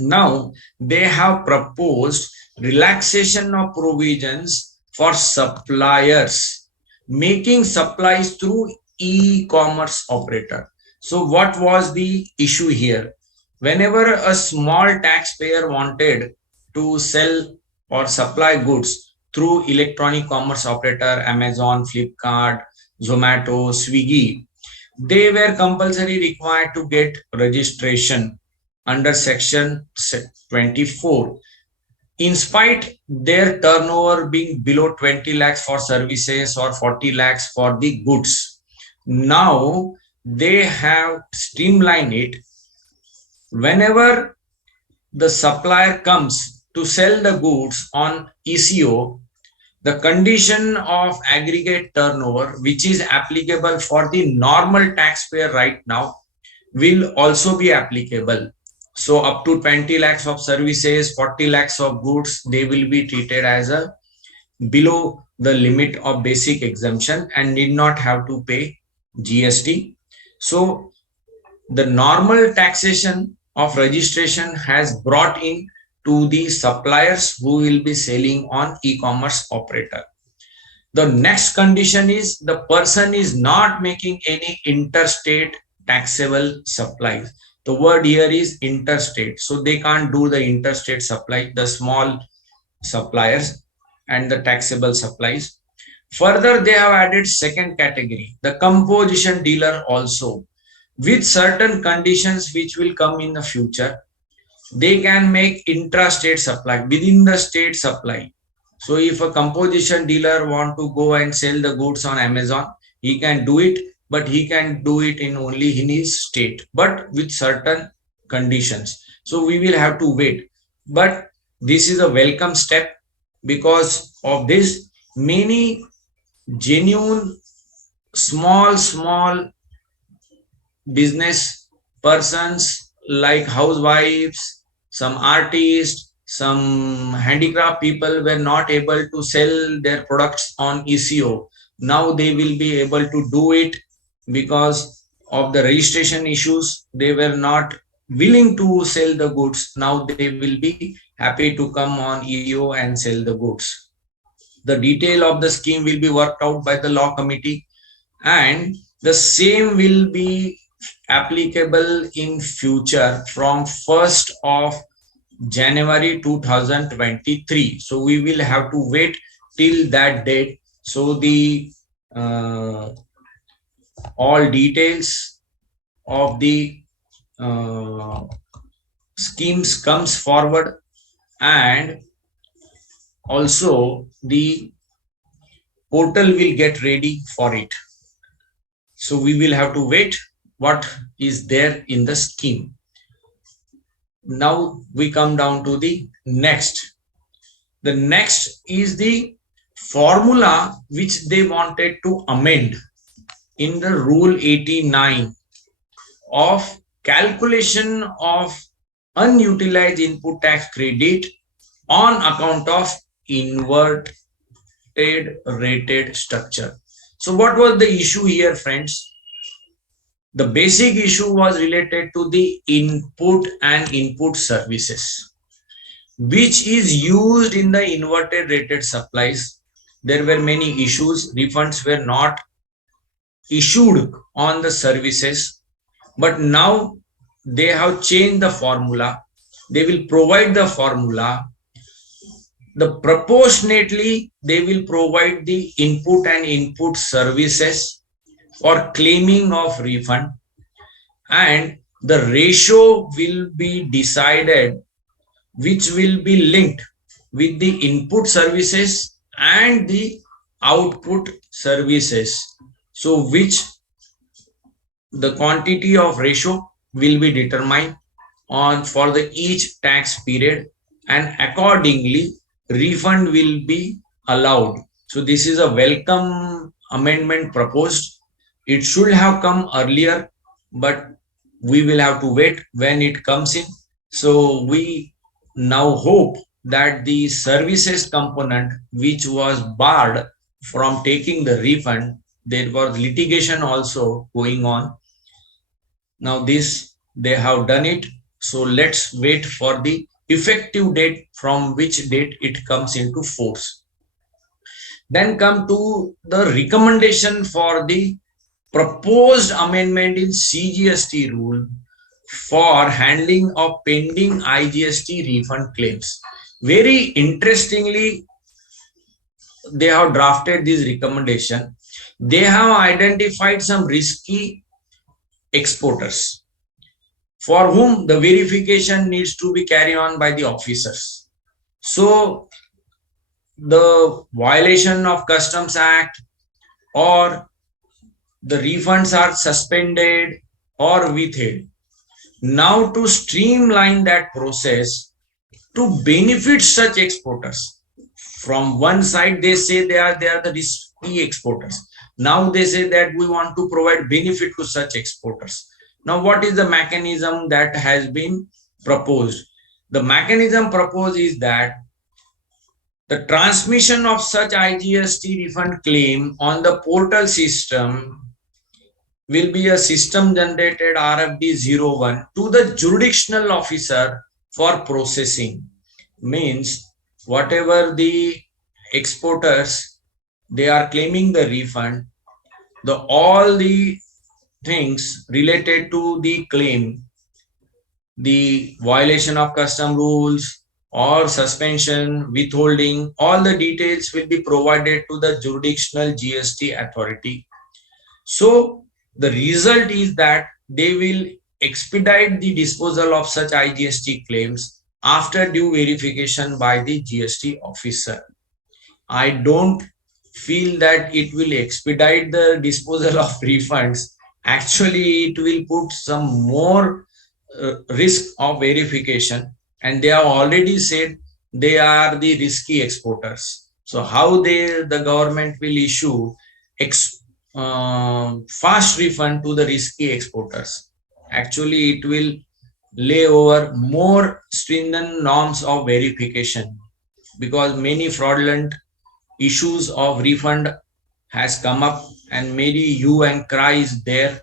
Now, they have proposed relaxation of provisions for suppliers making supplies through e-commerce operator. So what was the issue here? Whenever a small taxpayer wanted to sell or supply goods through electronic commerce operator, Amazon, Flipkart, Zomato, Swiggy, they were compulsory required to get registration under section 24, in spite their turnover being below 20 lakhs for services or 40 lakhs for the goods. Now they have streamlined it. Whenever the supplier comes to sell the goods on ECO, the condition of aggregate turnover, which is applicable for the normal taxpayer right now, will also be applicable. So up to 20 lakhs of services, 40 lakhs of goods, they will be treated as a below the limit of basic exemption and need not have to pay GST. So the normal taxation of registration has brought in to the suppliers who will be selling on e-commerce operator. The next condition is the person is not making any interstate taxable supplies. The word here is interstate. So they can't do the interstate supply, the small suppliers and the taxable supplies. Further, they have added second category, the composition dealer also, with certain conditions which will come in the future. They can make intrastate supply, within the state supply. So if a composition dealer want to go and sell the goods on Amazon, he can do it, but he can do it in only in his state, but with certain conditions. So we will have to wait. But this is a welcome step. Because of this, many genuine small business persons like housewives, some artists, some handicraft people were not able to sell their products on ECO. Now they will be able to do it because of the registration issues. They were not willing to sell the goods. Now they will be happy to come on ECO and sell the goods. The detail of the scheme will be worked out by the law committee, and the same will be applicable in future from 1st of January 2023. So we will have to wait till that date. So the all details of the schemes comes forward, and also the portal will get ready for it. So we will have to wait what is there in the scheme. Now we come down to the next. The next is the formula which they wanted to amend in the Rule 89 of calculation of unutilized input tax credit on account of inverted rated structure. So what was the issue here, friends? The basic issue was related to the input and input services, which is used in the inverted rated supplies. There were many issues. Refunds were not issued on the services, but now they have changed the formula. They will provide the formula. The proportionately they will provide the input and input services for claiming of refund, and the ratio will be decided which will be linked with the input services and the output services. So which the quantity of ratio will be determined on for the each tax period, and accordingly refund will be allowed. So this is a welcome amendment proposed. It should have come earlier, but we will have to wait when it comes in. So we now hope that the services component, which was barred from taking the refund, there was litigation also going on. Now this they have done it. So let's wait for the effective date from which date it comes into force. Then come to the recommendation for the proposed amendment in CGST rule for handling of pending IGST refund claims. Very interestingly, they have drafted this recommendation. They have identified some risky exporters for whom the verification needs to be carried on by the officers. So the violation of Customs Act or the refunds are suspended or withheld. Now to streamline that process to benefit such exporters. From one side, they say they are the risky exporters. Now they say that we want to provide benefit to such exporters. Now, what is the mechanism that has been proposed? The mechanism proposed is that the transmission of such IGST refund claim on the portal system will be a system generated RFD01 to the jurisdictional officer for processing. Means whatever the exporters they are claiming the refund, the all the things related to the claim, the violation of custom rules or suspension, withholding, all the details will be provided to the jurisdictional GST authority. So the result is that they will expedite the disposal of such IGST claims after due verification by the GST officer. I don't feel that it will expedite the disposal of refunds. Actually, it will put some more risk of verification, and they have already said they are the risky exporters. So how the government will issue fast refund to the risky exporters? Actually, it will lay over more stringent norms of verification, because many fraudulent issues of refund has come up and many hue and cry is there.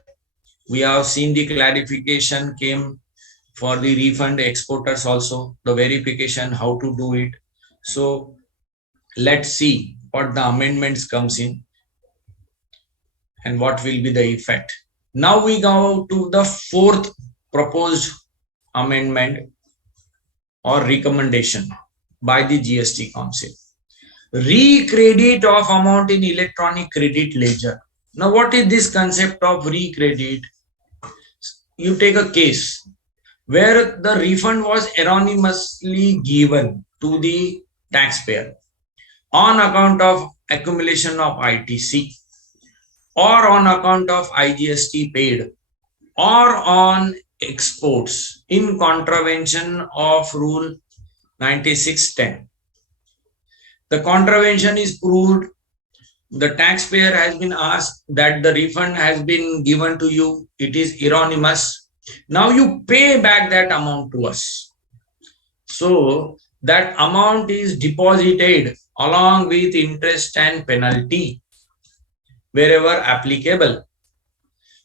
We have seen the clarification came for the refund exporters also, the verification how to do it. So let's see what the amendments comes in and what will be the effect. Now we go to the fourth proposed amendment or recommendation by the GST Council. Recredit of amount in electronic credit ledger. Now what is this concept of recredit? You take a case where the refund was erroneously given to the taxpayer on account of accumulation of ITC or on account of IGST paid or on exports in contravention of Rule 9610. The contravention is proved, the taxpayer has been asked that the refund has been given to you, it is erroneous. Now you pay back that amount to us. So that amount is deposited along with interest and penalty wherever applicable.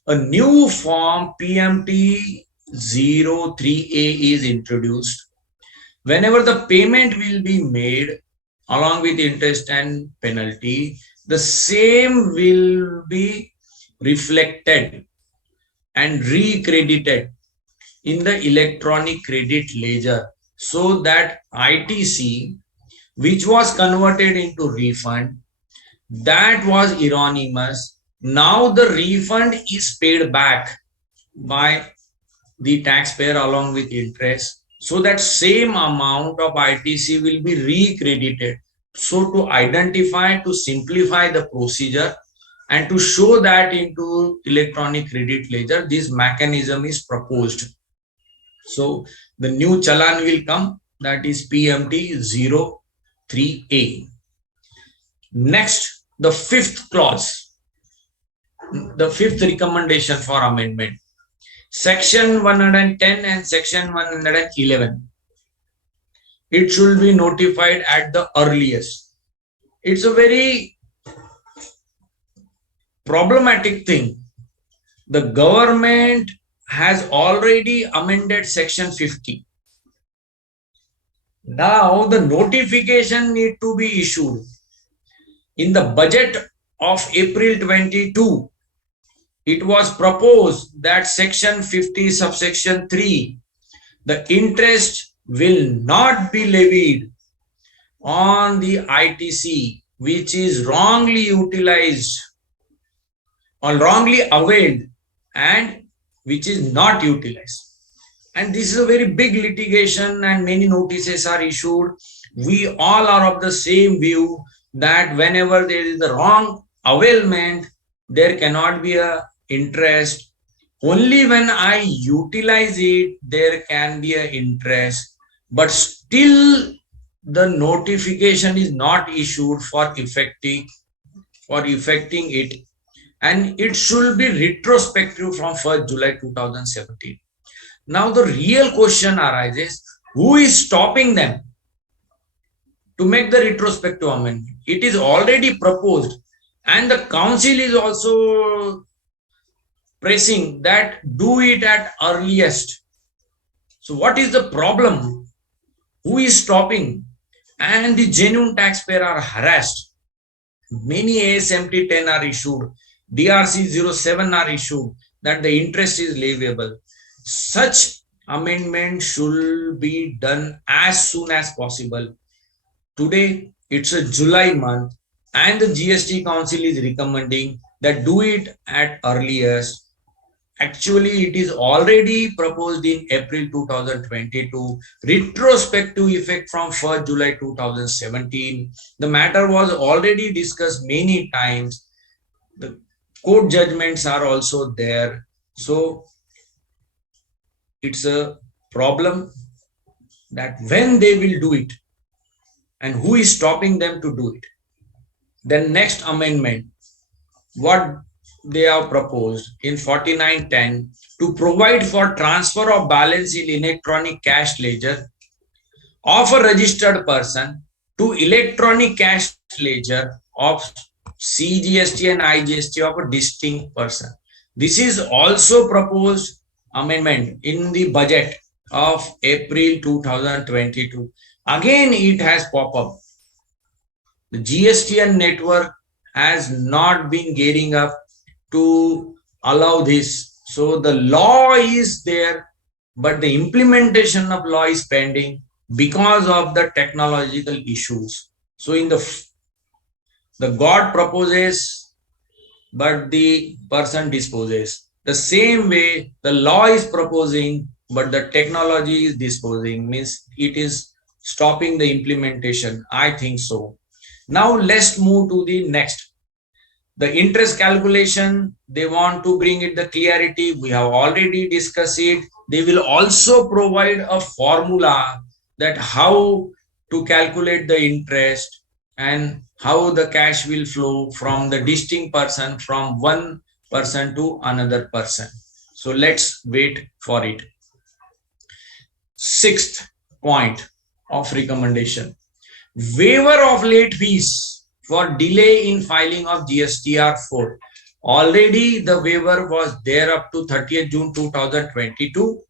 A new form PMT 03A is introduced. Whenever the payment will be made along with interest and penalty, the same will be reflected and recredited in the electronic credit ledger, so that ITC, which was converted into refund, that was erroneous. Now the refund is paid back by the taxpayer along with interest. So that same amount of ITC will be recredited. So to identify, to simplify the procedure and to show that into electronic credit ledger, this mechanism is proposed. So the new challan will come, that is PMT 03A. Next, the fifth clause, the fifth recommendation for amendment. Section 110 and Section 111. It should be notified at the earliest. It's a very problematic thing. The government has already amended Section 50. Now the notification need to be issued. In the budget of April 22, it was proposed that Section 50 subsection 3, the interest will not be levied on the ITC which is wrongly utilized or wrongly availed and which is not utilized. And this is a very big litigation and many notices are issued. We all are of the same view that whenever there is the wrong availment, there cannot be a interest. Only when I utilize it, there can be an interest. But still, the notification is not issued for effecting it, and it should be retrospective from 1st July 2017. Now the real question arises, who is stopping them to make the retrospective amendment? It is already proposed and the council is also pressing that do it at earliest. So what is the problem? Who is stopping? And the genuine taxpayer are harassed. Many ASMT 10 are issued, DRC 07 are issued that the interest is leviable. Such amendment should be done as soon as possible. Today it's a July month and the GST Council is recommending that do it at earliest. Actually, it is already proposed in April 2022, retrospective effect from 1st July 2017. The matter was already discussed many times. The court judgments are also there. So it's a problem that when they will do it and who is stopping them to do it. Then next amendment, what they have proposed in 4910 to provide for transfer of balance in electronic cash ledger of a registered person to electronic cash ledger of CGST and IGST of a distinct person. This is also proposed amendment in the budget of April 2022. Again, it has popped up. The GSTN network has not been gearing up to allow this. So the law is there, but the implementation of law is pending because of the technological issues. So in the God proposes, but the person disposes. The same way the law is proposing, but the technology is disposing, means it is stopping the implementation. I think so. Now let's move to the next. The interest calculation, they want to bring it the clarity. We have already discussed it. They will also provide a formula that how to calculate the interest and how the cash will flow from the distinct person, from one person to another person. So let's wait for it. Sixth point of recommendation, waiver of late fees for delay in filing of GSTR 4. Already the waiver was there up to 30th June 2022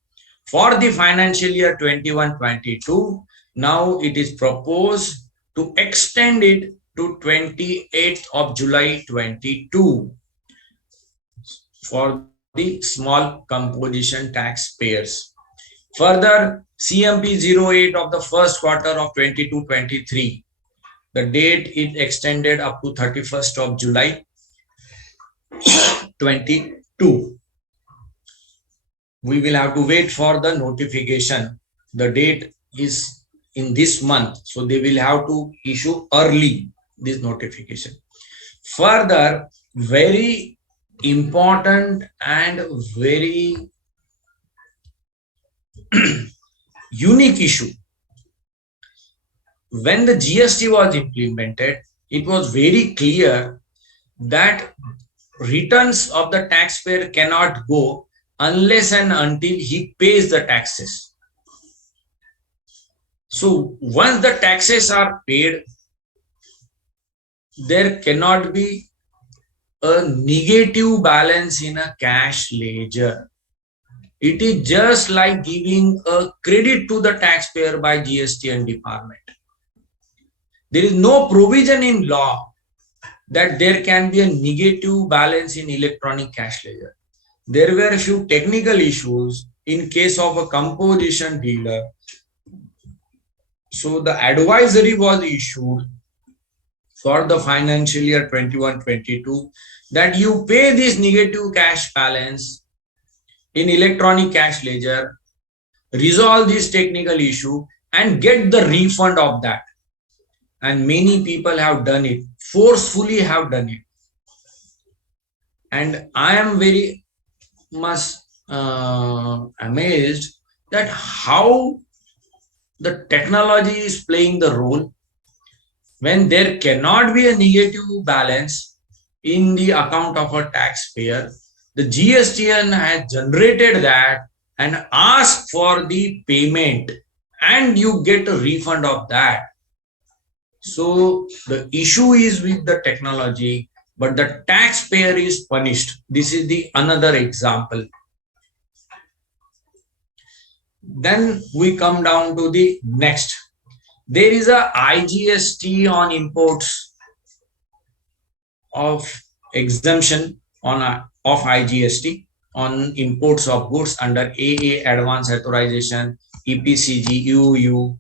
for the financial year 21-22. Now it is proposed to extend it to 28th of July 22 for the small composition taxpayers. Further, CMP 08 of the first quarter of 22-23, the date is extended up to 31st of July 22. We will have to wait for the notification. The date is in this month, so they will have to issue early this notification. Further, very important and very unique issue. When the GST was implemented, it was very clear that returns of the taxpayer cannot go unless and until he pays the taxes. So once the taxes are paid, there cannot be a negative balance in a cash ledger. It is just like giving a credit to the taxpayer by GST and department. There is no provision in law that there can be a negative balance in electronic cash ledger. There were a few technical issues in case of a composition dealer. So the advisory was issued for the financial year 21-22 that you pay this negative cash balance in electronic cash ledger, resolve this technical issue and get the refund of that. And many people have done it, forcefully have done it. And I am very much amazed that how the technology is playing the role when there cannot be a negative balance in the account of a taxpayer. The GSTN has generated that and asked for the payment and you get a refund of that. So the issue is with the technology, but the taxpayer is punished. This is the another example. Then we come down to the next. There is a IGST on imports of exemption on of IGST on imports of goods under AA advance authorization, EPCG, UU.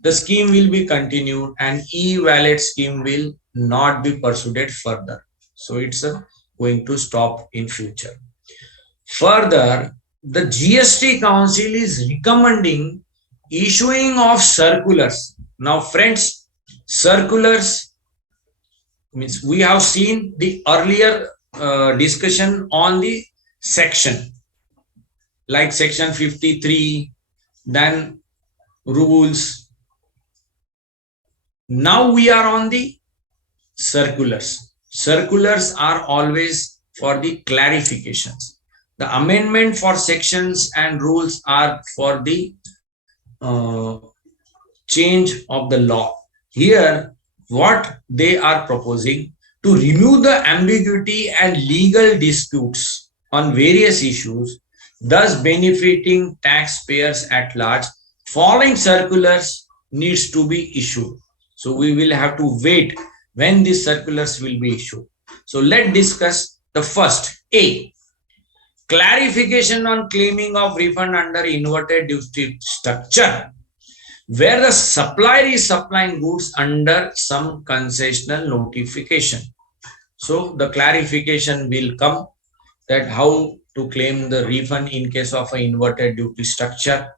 The scheme will be continued and e-wallet scheme will not be pursued further. So it's going to stop in future. Further, the GST Council is recommending issuing of circulars. Now, friends, circulars means we have seen the earlier discussion on the section, like section 53, then rules. Now we are on the circulars. Circulars are always for the clarifications. The amendment for sections and rules are for the change of the law. Here, what they are proposing to remove the ambiguity and legal disputes on various issues, thus benefiting taxpayers at large. Following circulars needs to be issued. So we will have to wait when these circulars will be issued. So let's discuss the first A. Clarification on claiming of refund under inverted duty structure, where the supplier is supplying goods under some concessional notification. So the clarification will come that how to claim the refund in case of an inverted duty structure.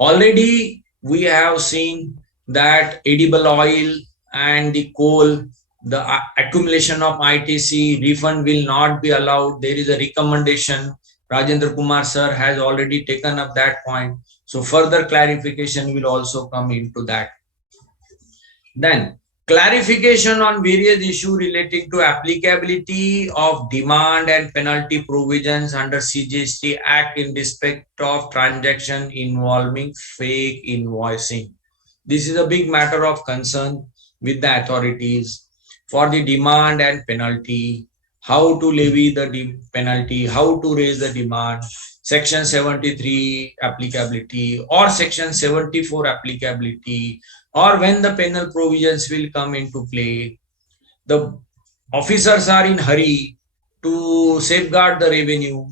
Already we have seen that edible oil and the coal, the accumulation of ITC refund will not be allowed. There is a recommendation. Rajendra Kumar sir has already taken up that point. So further clarification will also come into that. Then clarification on various issues relating to applicability of demand and penalty provisions under CGST Act in respect of transaction involving fake invoicing. This is a big matter of concern with the authorities for the demand and penalty, how to levy the penalty, how to raise the demand, section 73 applicability or section 74 applicability, or when the penal provisions will come into play. The officers are in hurry to safeguard the revenue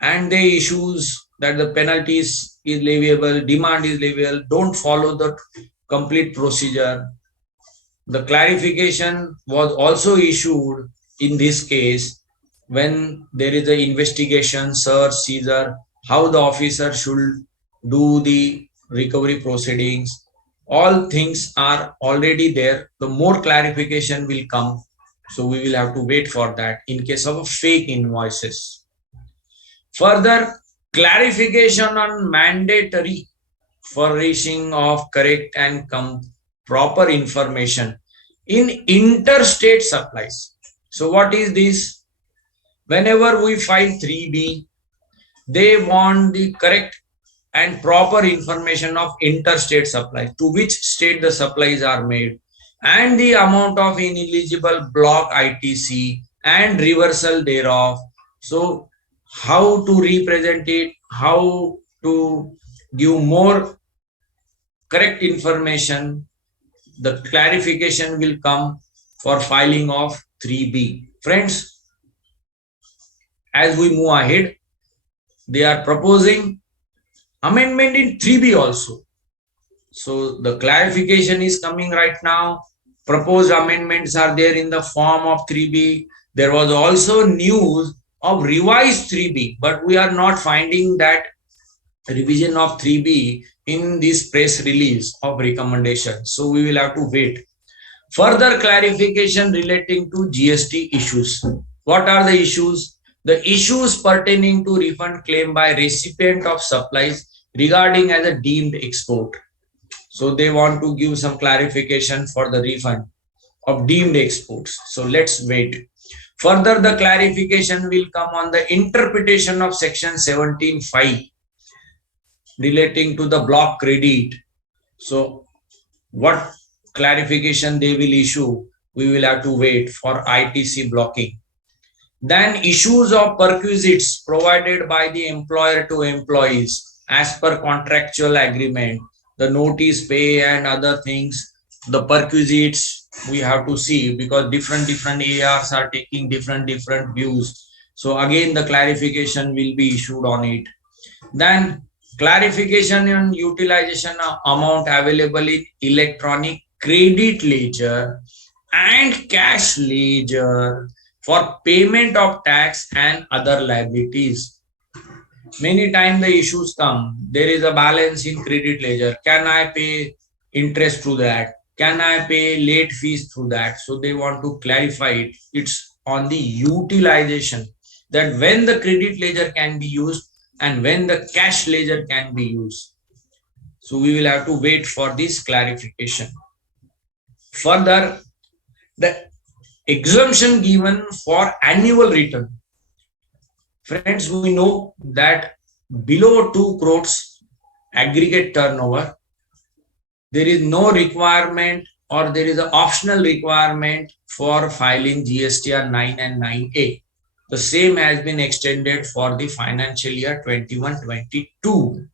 and they issues that the penalties is leviable, demand is leviable, don't follow the complete procedure. The clarification was also issued in this case when there is an investigation, search, seizure, how the officer should do the recovery proceedings. All things are already there. The more clarification will come. So we will have to wait for that in case of fake invoices. Further, clarification on mandatory furnishing of correct and proper information in interstate supplies. So what is this? Whenever we file 3B, they want the correct and proper information of interstate supplies, to which state the supplies are made, and the amount of ineligible block ITC and reversal thereof. So how to represent it, how to give more correct information, the clarification will come for filing of 3B. Friends, as we move ahead, they are proposing amendment in 3B also. So the clarification is coming right now. Proposed amendments are there in the form of 3B. There was also news of revised 3B, but we are not finding that revision of 3B in this press release of recommendation. So we will have to wait. Further clarification relating to GST issues. What are the issues? The issues pertaining to refund claim by recipient of supplies regarding as a deemed export. So they want to give some clarification for the refund of deemed exports. So let's wait. Further, the clarification will come on the interpretation of section 17(5) relating to the block credit. So what clarification they will issue, we will have to wait for ITC blocking. Then issues of perquisites provided by the employer to employees as per contractual agreement, the notice pay and other things, the perquisites we have to see, because different ARs are taking different views. So again the clarification will be issued on it. Then clarification on utilization amount available in electronic credit ledger and cash ledger for payment of tax and other liabilities. Many times the issues come, there is a balance in credit ledger. Can I pay interest through that? Can I pay late fees through that? So they want to clarify it. It's on the utilization, that when the credit ledger can be used and when the cash ledger can be used. So we will have to wait for this clarification. Further, the exemption given for annual return. Friends, we know that below 2 crores aggregate turnover, there is no requirement or there is an optional requirement for filing GSTR 9 and 9A. The same has been extended for the financial year 21-22.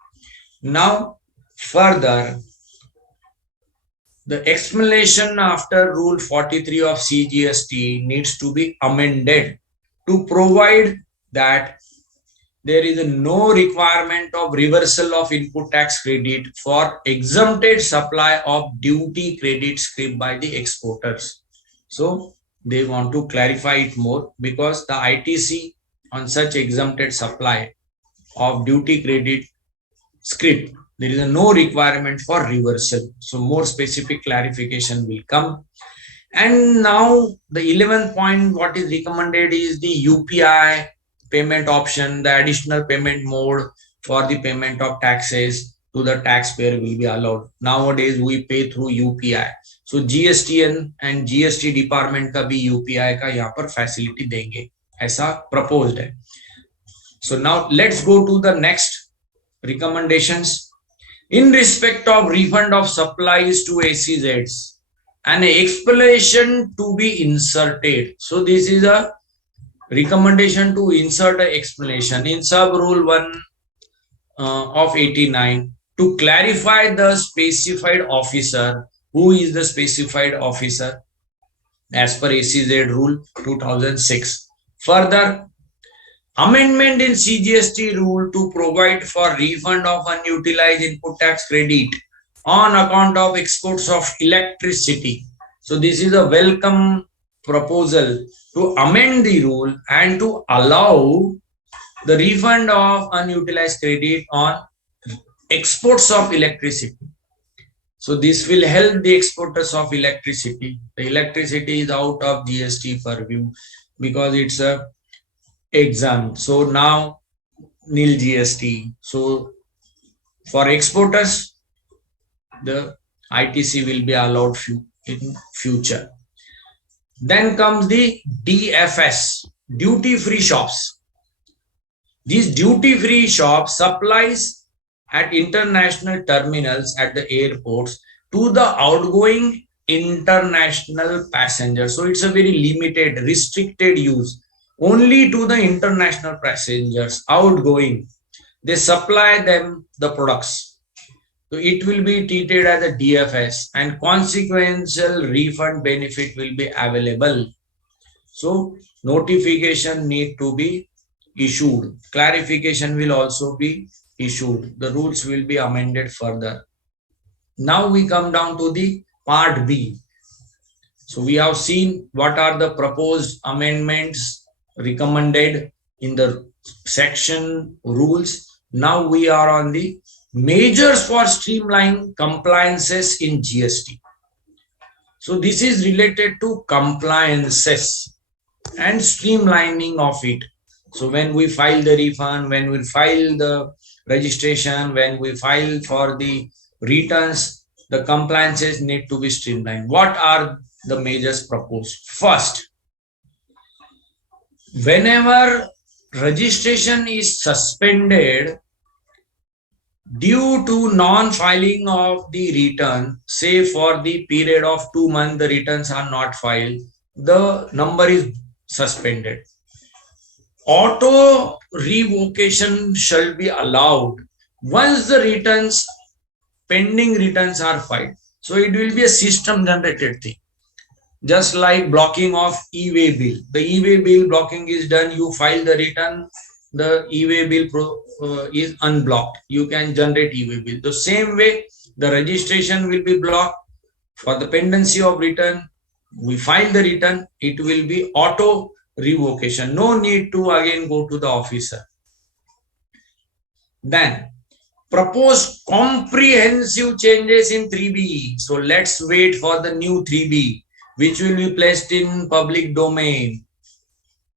Now, further, the explanation after Rule 43 of CGST needs to be amended to provide that there is no requirement of reversal of input tax credit for exempted supply of duty credit scrip by the exporters. So they want to clarify it more, because the ITC on such exempted supply of duty credit scrip, there is no requirement for reversal. So more specific clarification will come. And now the 11th point, what is recommended is the UPI payment option, the additional payment mode for the payment of taxes to the taxpayer will be allowed. Nowadays we pay through UPI. So GSTN and GST department का भी UPI का यहाँ पर facility देंगे, ऐसा proposed है. So now let's go to the next recommendations. In respect of refund of supplies to SEZs, an explanation to be inserted. So this is a recommendation to insert an explanation in sub rule 1 of 89 to clarify the specified officer. Who is the specified officer as per SEZ rule 2006. Further, amendment in CGST rule to provide for refund of unutilized input tax credit on account of exports of electricity. So this is a welcome proposal to amend the rule and to allow the refund of unutilized credit on exports of electricity. So this will help the exporters of electricity. The electricity is out of GST purview because it's a exempt. So now nil GST. So for exporters, the ITC will be allowed in future. Then comes the DFS, duty free shops. These duty-free shops supplies at international terminals at the airports to the outgoing international passengers. So it's a very limited, restricted use only to the international passengers outgoing. They supply them the products. So it will be treated as a DFS and consequential refund benefit will be available. So notification need to be issued. Clarification will also be issued. The rules will be amended further. Now we come down to the part B. So we have seen what are the proposed amendments recommended in the section rules. Now we are on the measures for streamlining compliances in GST. So this is related to compliances and streamlining of it. So when we file the refund, when we file the registration, when we file for the returns, the compliances need to be streamlined. What are the measures proposed? First, whenever registration is suspended due to non-filing of the return, say for the period of 2 months, the returns are not filed, the number is suspended. Auto revocation shall be allowed once the returns, pending returns are filed. So it will be a system generated thing. Just like blocking of e-way bill. The e-way bill blocking is done, you file the return, the e-way bill is unblocked. You can generate e-way bill. The same way, the registration will be blocked for the pendency of return. We file the return, it will be auto revocation. No need to again go to the officer. Then proposed comprehensive changes in 3B. So let's wait for the new 3B, which will be placed in public domain.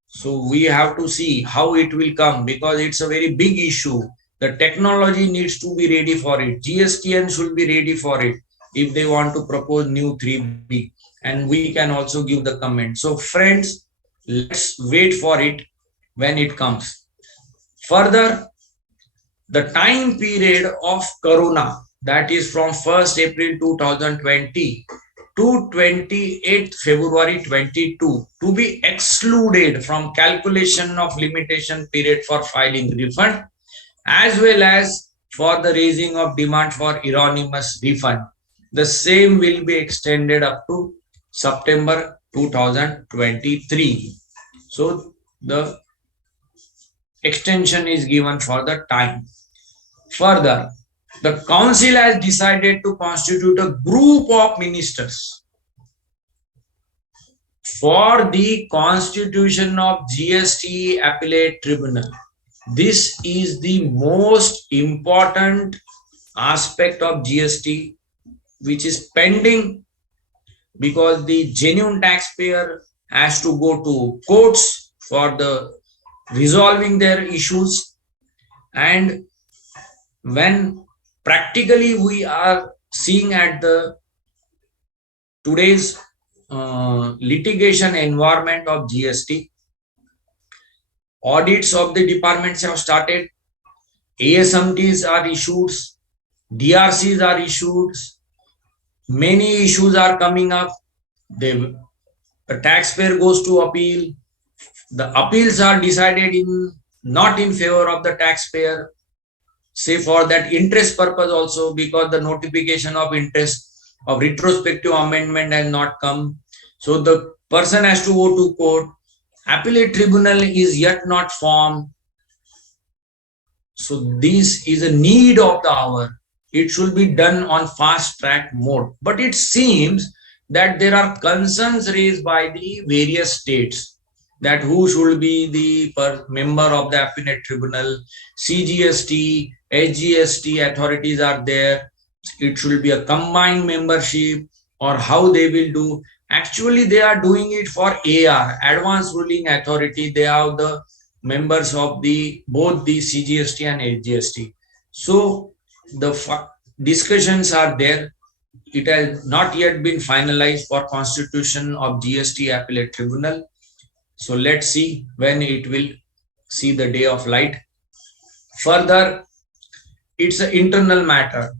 So we have to see how it will come because it's a very big issue. The technology needs to be ready for it. GSTN should be ready for it if they want to propose new 3B. And we can also give the comment. So friends, let's wait for it when it comes. Further, the time period of Corona, that is from 1st April 2020 to 28th February 22, to be excluded from calculation of limitation period for filing refund, as well as for the raising of demand for erroneous refund. The same will be extended up to September 2023. So the extension is given for the time. Further, the council has decided to constitute a group of ministers for the constitution of GST Appellate Tribunal. This is the most important aspect of GST which is pending because the genuine taxpayer has to go to courts for the resolving their issues, and when practically we are seeing at the today's litigation environment of GST, audits of the departments have started, ASMTs are issued, DRCs are issued, many issues are coming up. The taxpayer goes to appeal. The appeals are decided in not in favor of the taxpayer, say for that interest purpose also, because the notification of interest of retrospective amendment has not come. So the person has to go to court. Appellate tribunal is yet not formed. So this is a need of the hour. It should be done on fast track mode. But it seems that there are concerns raised by the various states that who should be the member of the appellate tribunal. CGST, HGST authorities are there. It should be a combined membership, or how they will do. Actually, they are doing it for AR, Advanced Ruling Authority. They have the members of the both the CGST and HGST. So the discussions are there. It has not yet been finalized for constitution of GST Appellate Tribunal. So let's see when it will see the day of light. Further, it's an internal matter.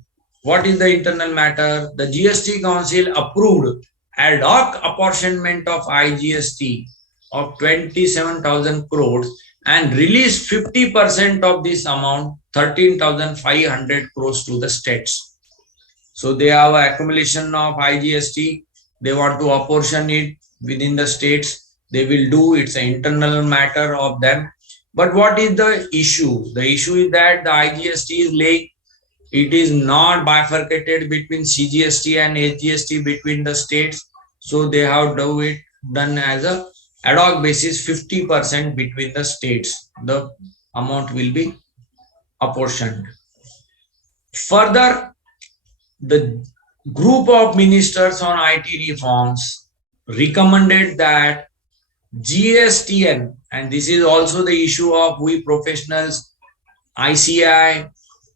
What is the internal matter? The GST Council approved ad hoc apportionment of IGST of 27,000 crores and released 50% of this amount, 13,500 crores to the states. So they have an accumulation of IGST. They want to apportion it within the states. They will do. It's an internal matter of them. But what is the issue? The issue is that the IGST is late. It is not bifurcated between CGST and HGST between the states. So they have done as a ad hoc basis 50% between the states. The amount will be apportioned. Further, the group of ministers on IT reforms recommended that GSTN, and this is also the issue of we professionals, ICI,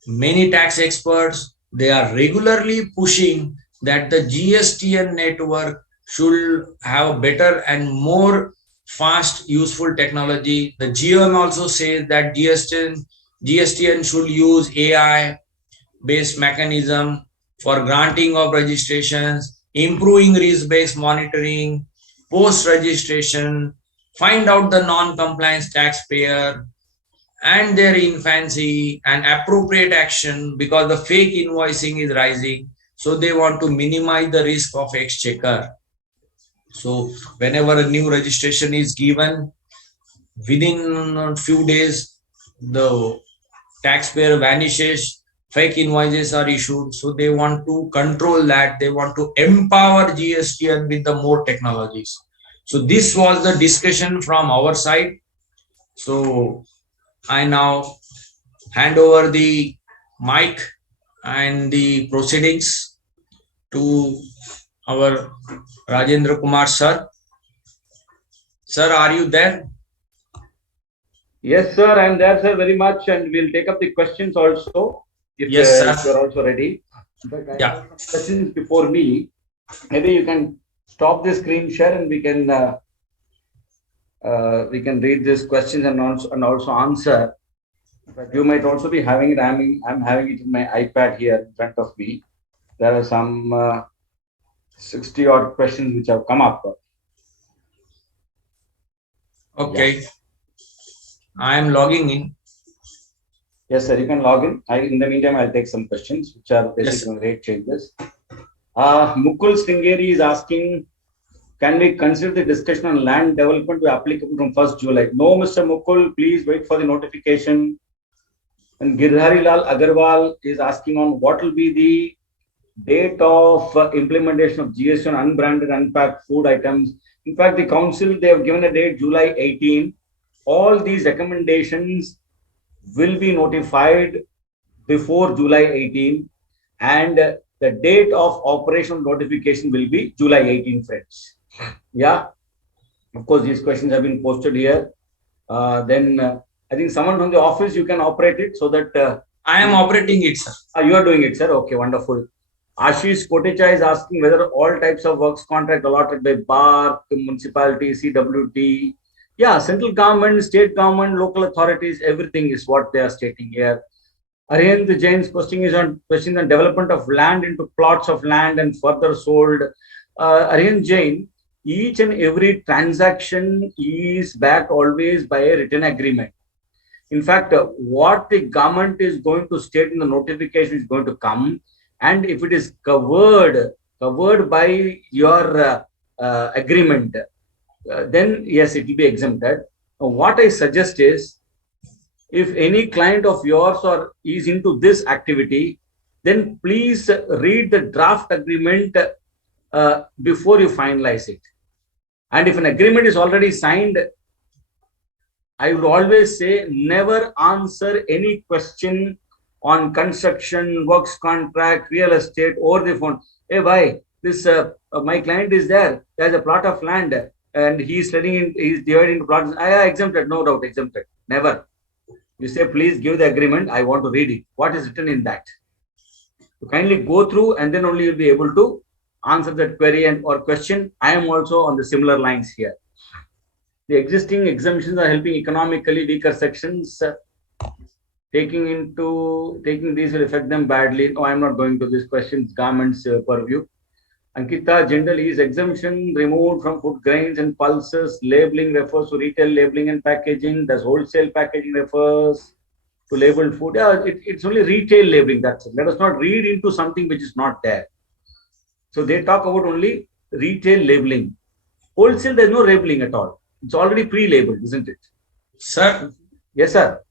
many tax experts, they are regularly pushing that the GSTN network should have better and more fast useful technology. The GM also says that GSTN should use AI based mechanism for granting of registrations, improving risk-based monitoring, post-registration, find out the non-compliance taxpayer and their infancy and appropriate action because the fake invoicing is rising. So they want to minimize the risk of exchequer. So whenever a new registration is given, within a few days, the taxpayer vanishes, fake invoices are issued. So they want to control that. They want to empower GSTN with the more technologies. So this was the discussion from our side. So I now hand over the mic and the proceedings to our Rajendra Kumar sir. Sir, are you there? Yes, sir, I'm there, sir, very much, and we'll take up the questions also. If, Yes, sir. if you're also ready. But I Yeah. have some questions before me. Maybe you can stop the screen share and we can read these questions and also answer. But you might also be having it. I'm having it in my iPad here in front of me. There are some 60 odd questions which have come up. Okay. I am logging in. Yes, sir, you can log in. In the meantime, I'll take some questions which are basically on rate changes. Mukul Sringeri is asking, can we consider the discussion on land development to be applicable from 1st July? No, Mr. Mukul, please wait for the notification. And Girdhari Lal Agarwal is asking on what will be the date of implementation of GST on unbranded, unpacked food items. In fact, the council, they have given a date, July 18. All these recommendations will be notified before July 18, and the date of operational notification will be July 18, friends. Yeah, of course, these questions have been posted here. Then I think someone from the office, you can operate it so that I am operating it, sir. You are doing it, sir. Okay, wonderful. Ashish Kotecha is asking whether all types of works contract allotted by bar, municipality, CWT, yeah, central government, state government, local authorities, everything is what they are stating here. Arihant Jain's question is on development of land into plots of land and further sold. Arihant Jain, each and every transaction is backed always by a written agreement. In fact, what the government is going to state in the notification is going to come, and if it is covered by your agreement, then yes, it will be exempted. What I suggest is, if any client of yours or is into this activity, then please read the draft agreement before you finalize it. And if an agreement is already signed, I would always say never answer any question on construction, works contract, real estate over the phone. Hey, bhai, this my client is there. There's a plot of land and he's dividing into plots. Exempted, no doubt, exempted. Never. You say, please give the agreement. I want to read it. What is written in that? You kindly go through and then only you'll be able to answer that query or question. I am also on the similar lines here. The existing exemptions are helping economically weaker sections. taking these will affect them badly. No, I'm not going to this question. Government's purview. Ankita, generally, is exemption removed from food grains and pulses? Labeling refers to retail labeling and packaging. Does wholesale packaging refers to labeled food? Yeah, it's only retail labeling. That's it. Let us not read into something which is not there. So they talk about only retail labeling. Wholesale, there's no labeling at all. It's already pre-labeled, isn't it? Sir, Yes, sir.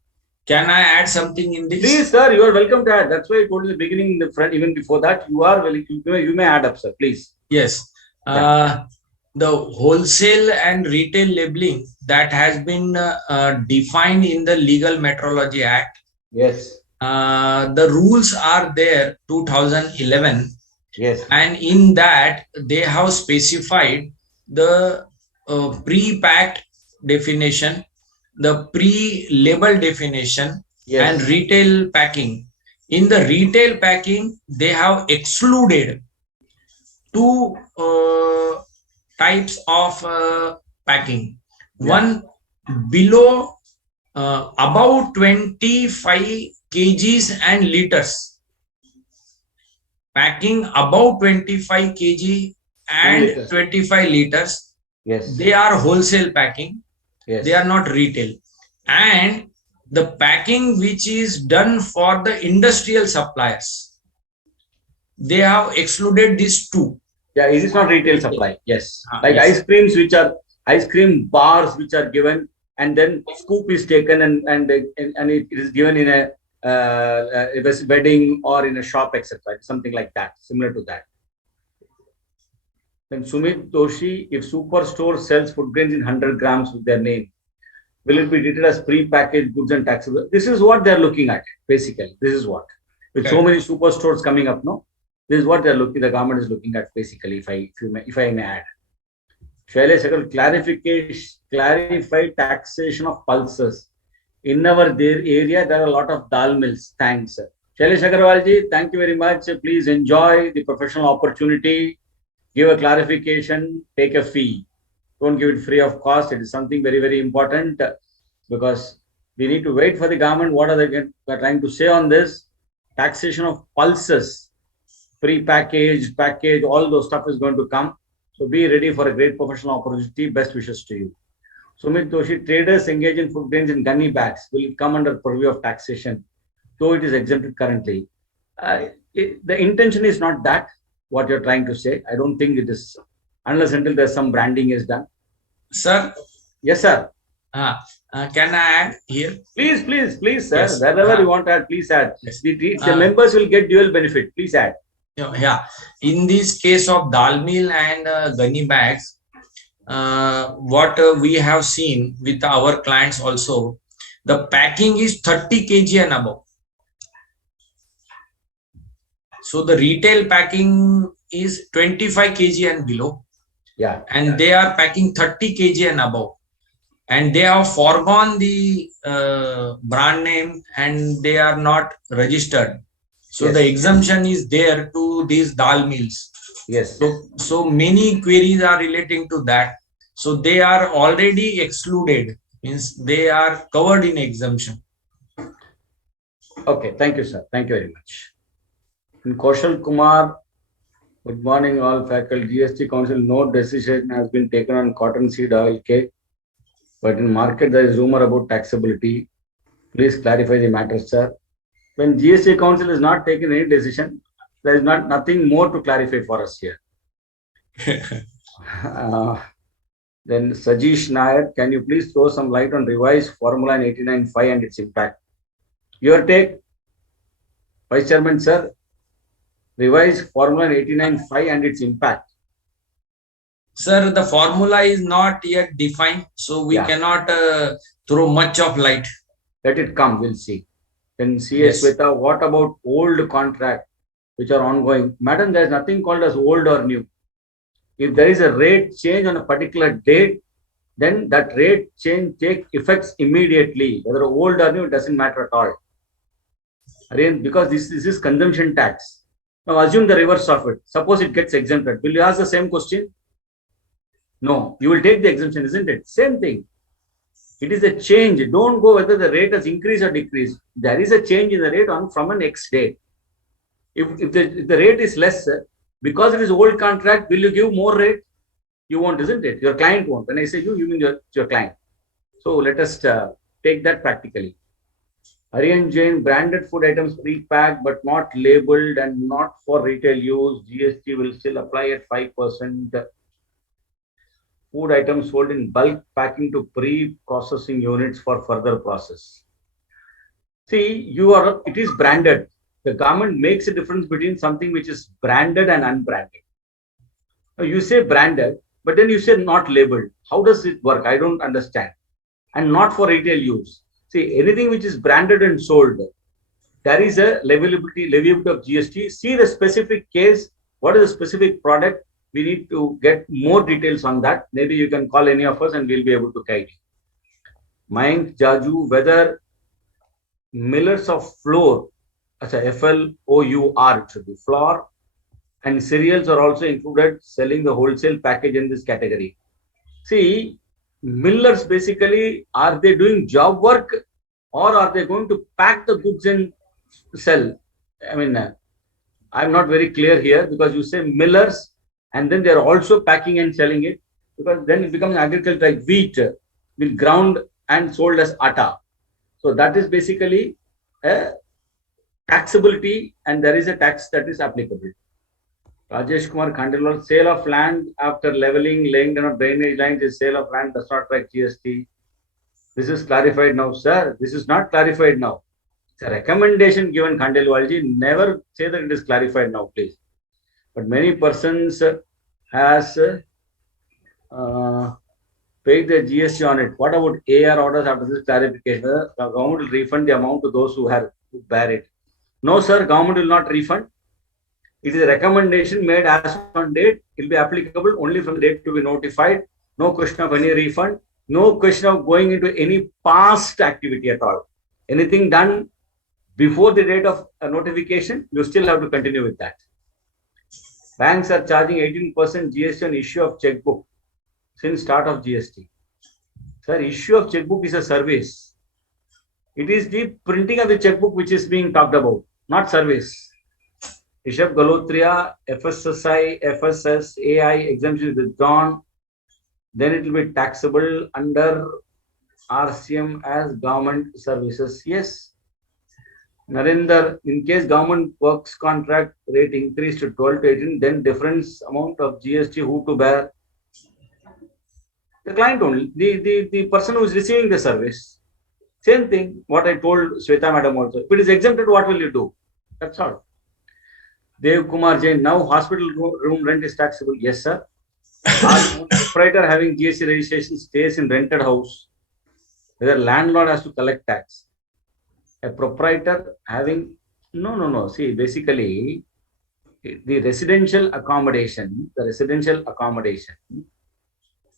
can I add something in this? Please, sir, you are welcome to add. That's why I told you in the beginning, in the front, even before that, you are willing. You may add up, sir. Please. Yes. The wholesale and retail labeling that has been defined in the Legal Metrology Act. Yes. The rules are there 2011. Yes. And in that they have specified the pre-packed definition, the pre-label definition, Yes. and retail packing. In the retail packing, they have excluded two types of packing. Yeah. One below about 25 kgs and liters. Packing above 25 kg and Liters. 25 liters. Yes. They are wholesale packing. Yes. They are not retail. And the packing which is done for the industrial suppliers, they have excluded these two. Yeah, it is not retail supply. Yes. Like yes. ice creams, which are ice cream bars, which are given, and then scoop is taken and it is given in a wedding or in a shop, etc. Something like that, similar to that. Then Sumit Doshi, if superstore sells food grains in 100 grams with their name, will it be treated as pre-packaged goods and taxable? This is what they're looking at, basically. This is what. With so many superstores coming up, no? This is what they're looking, the government is looking at, basically, if I may add. Shailesh Agarwal, clarify taxation of pulses. In our area, there are a lot of dal mills. Thanks. Shailesh Agarwal ji, thank you very much. Please enjoy the professional opportunity. Give a clarification, take a fee. Don't give it free of cost. It is something very, very important because we need to wait for the government. What are they trying to say on this? Taxation of pulses, pre-packaged, package, all those stuff is going to come. So be ready for a great professional opportunity. Best wishes to you. Sumit Doshi, traders engage in food grains in gunny bags. Will it come under purview of taxation? Though it is exempted currently. The intention is not that, what you're trying to say. I don't think it is, unless until there's some branding is done. Sir? Yes, sir. Can I add here? Please, sir. Yes. Wherever you want to add, please add. Yes. The members will get dual benefit. Please add. Yeah. In this case of dal meal and gunny bags, what we have seen with our clients also, the packing is 30 kg and above. So the retail packing is 25 kg and below. Yeah. And they are packing 30 kg and above. And they have foregone the brand name and they are not registered. So yes. The exemption is there to these dal mills. Yes. So many queries are relating to that. So they are already excluded, means they are covered in exemption. Okay, thank you, sir. Thank you very much. And Kaushal Kumar, good morning, all faculty. GST Council, no decision has been taken on cotton seed oil cake, but in market there is rumor about taxability. Please clarify the matter, sir. When GST Council is not taking any decision, there is nothing more to clarify for us here. Then Sajish Nair, can you please throw some light on revised formula in 89.5 and its impact? Your take, Vice Chairman, sir. Revised formula in 89.5 and its impact. Sir, the formula is not yet defined, so we cannot throw much of light. Let it come, we'll see. Then CS Sweta, what about old contract which are ongoing? Madam, there is nothing called as old or new. If there is a rate change on a particular date, then that rate change takes effects immediately. Whether old or new, it doesn't matter at all. Again, because this is consumption tax. Now assume the reverse of it. Suppose it gets exempted. Will you ask the same question? No, you will take the exemption, isn't it? Same thing. It is a change. Don't go whether the rate has increased or decreased. There is a change in the rate on from an X date. If the rate is less, because it is old contract, will you give more rate? You won't, isn't it? Your client won't. When I say you mean your client. So let us take that practically. Aryan Jain, branded food items pre-packed but not labeled and not for retail use. GST will still apply at 5%. Food items sold in bulk packing to pre-processing units for further process. See, it is branded. The government makes a difference between something which is branded and unbranded. Now, you say branded, but then you say not labeled. How does it work? I don't understand. And not for retail use. See, anything which is branded and sold, there is a leviability of GST. See the specific case. What is the specific product? We need to get more details on that. Maybe you can call any of us and we'll be able to guide you. Mayank Jaju, whether millers of flour, FLOUR, it should be flour, and cereals are also included selling the wholesale package in this category. See, millers basically, are they doing job work or are they going to pack the goods and sell? I mean, I'm not very clear here because you say millers and then they're also packing and selling it, because then it becomes agriculture like wheat will ground and sold as atta. So that is basically a taxability and there is a tax that is applicable. Rajesh Kumar Khandelwal, sale of land after leveling, laying down of drainage lines is sale of land, does not attract GST. This is clarified now, sir. This is not clarified now. It's a recommendation given, Khandelwalji. Never say that it is clarified now, please. But many persons has paid the GST on it. What about AR orders after this clarification? The government will refund the amount to those who bear it. No, sir, government will not refund. It is a recommendation made as on date. It will be applicable only from the date to be notified. No question of any refund. No question of going into any past activity at all. Anything done before the date of notification, you still have to continue with that. Banks are charging 18% GST on issue of checkbook since start of GST. Sir, issue of checkbook is a service. It is the printing of the checkbook which is being talked about, not service. Rishabh Galotria, FSSI, FSS, AI exemption is withdrawn. Then it will be taxable under RCM as government services. Yes. Narendra, in case government works contract rate increased to 12 to 18, then difference amount of GST who to bear? The client only, the person who is receiving the service. Same thing, what I told Sweta madam also. If it is exempted, what will you do? That's all. Dev Kumar Jain, now hospital room rent is taxable. Yes, sir. Operator having GST registration stays in rented house, whether landlord has to collect tax. A proprietor having, no. See, basically, the residential accommodation,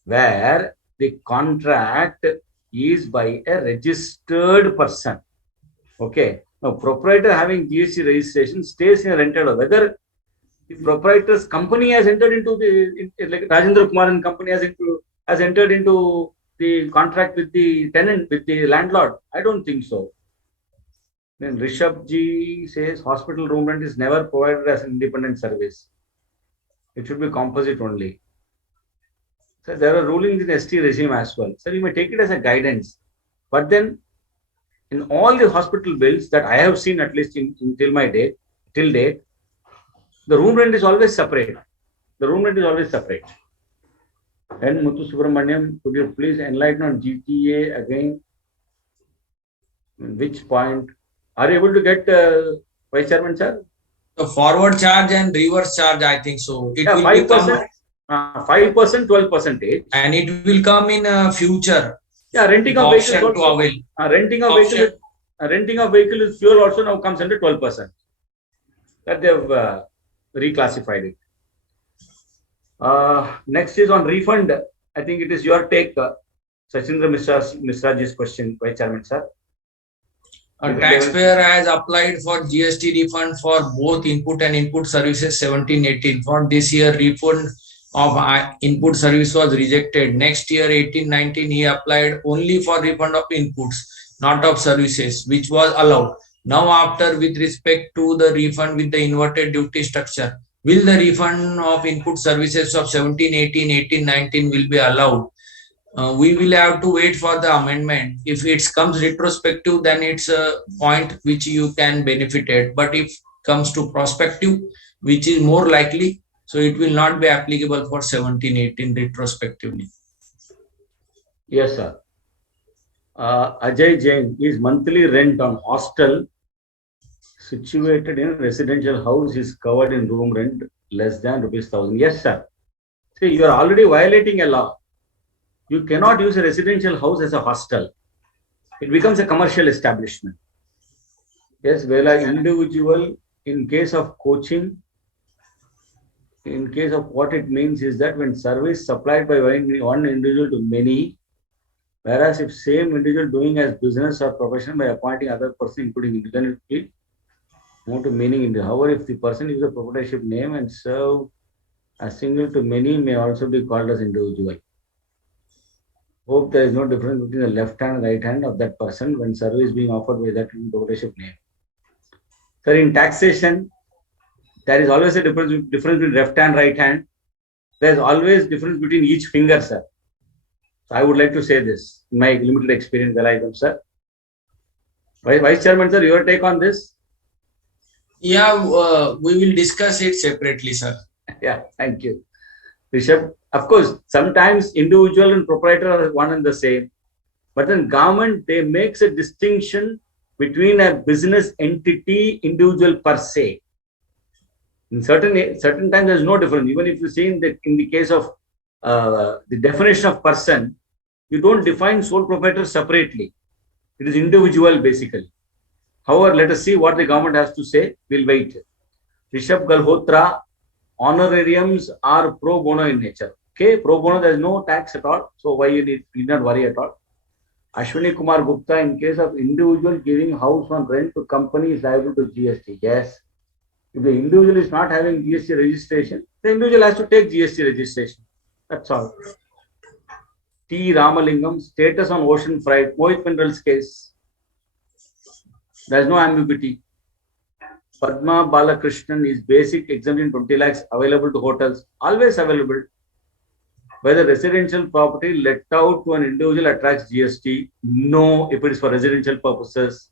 where the contract is by a registered person. Okay. Now, proprietor having GST registration stays in a rented house. Whether the proprietor's company has entered into like Rajendra Kumar and company has entered into the contract with the tenant, with the landlord. I don't think so. Then Rishabh Ji says hospital room rent is never provided as an independent service. It should be composite only. So there are rulings in ST regime as well. So you may take it as a guidance. But then in all the hospital bills that I have seen, at least till date, the room rent is always separate. And Muthu Subramaniam, could you please enlighten on GTA again? Which point? Are you able to get Vice Chairman, sir? The forward charge and reverse charge, I think so. It will 5%, 5%, 12%. And it will come in future. Yeah, renting of vehicles also. Renting of vehicle with fuel also now comes under 12%. That they have reclassified it. Next is on refund. I think it is your take, Sachindra Misraji's question, Vice Chairman, sir. A taxpayer has applied for GST refund for both input and input services 17-18. For this year, refund of input service was rejected. Next year, 18-19, he applied only for refund of inputs, not of services, which was allowed. Now, after with respect to the refund with the inverted duty structure, will the refund of input services of 17-18, 18-19 will be allowed? We will have to wait for the amendment. If it comes retrospective, then it's a point which you can benefit it. But if comes to prospective, which is more likely, so it will not be applicable for 17-18 retrospectively. Yes, sir. Ajay Jain is monthly rent on hostel situated in a residential house is covered in room rent less than ₹1,000. Yes, sir. See, you are already violating a law. You cannot use a residential house as a hostel. It becomes a commercial establishment. Yes, well, an individual, in case of coaching, in case of what it means is that when service supplied by one individual to many, whereas if same individual doing as business or profession by appointing other person, including independently, more to meaning in the. However, if the person uses a proprietorship name and serve as single to many, may also be called as individual. Hope there is no difference between the left hand and right hand of that person when service being offered by that proprietorship name. So in taxation, there is always a difference between left hand, right hand. There is always difference between each finger, sir. So I would like to say this in my limited experience, Velayam, sir. Vice Chairman, sir, your take on this? Yeah, we will discuss it separately, sir. Yeah, thank you. Rishabh, of course, sometimes individual and proprietor are one and the same. But then government, they makes a distinction between a business entity, individual per se. In certain times, there's no difference. Even if you see in the case of the definition of person, you don't define sole proprietor separately. It is individual basically. However, let us see what the government has to say. We'll wait. Rishabh Galhotra, honorariums are pro bono in nature. Okay, pro bono, there is no tax at all. So why you need not worry at all. Ashwini Kumar Gupta, in case of individual giving house on rent to company is liable to GST. Yes. If the individual is not having GST registration, the individual has to take GST registration. That's all. T. Ramalingam, status on ocean freight, Mohit Minerals case. There is no ambiguity. Padma Balakrishnan is basic exemption 20 lakhs available to hotels, always available. Whether residential property let out to an individual attracts GST, no, if it is for residential purposes.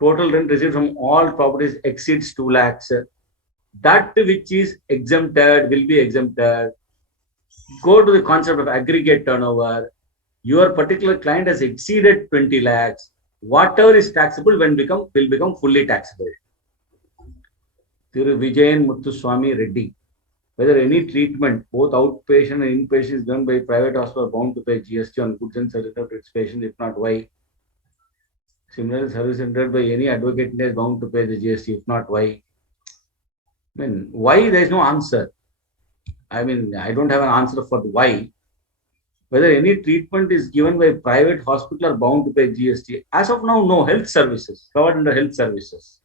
Total rent received from all properties exceeds 2 lakhs. That which is exempted will be exempted. Go to the concept of aggregate turnover. Your particular client has exceeded 20 lakhs. Whatever is taxable will become fully taxable. Thiru Vijayan Muthuswamy Reddy. Whether any treatment, both outpatient and inpatient, is done by private hospital bound to pay GST on goods and services to its patient, if not why? Similarly, service rendered by any advocate is bound to pay the GST, if not why? I mean, why there is no answer? I mean, I don't have an answer for the why. Whether any treatment is given by private hospital are bound to pay GST. As of now, no. Health services, covered under health services.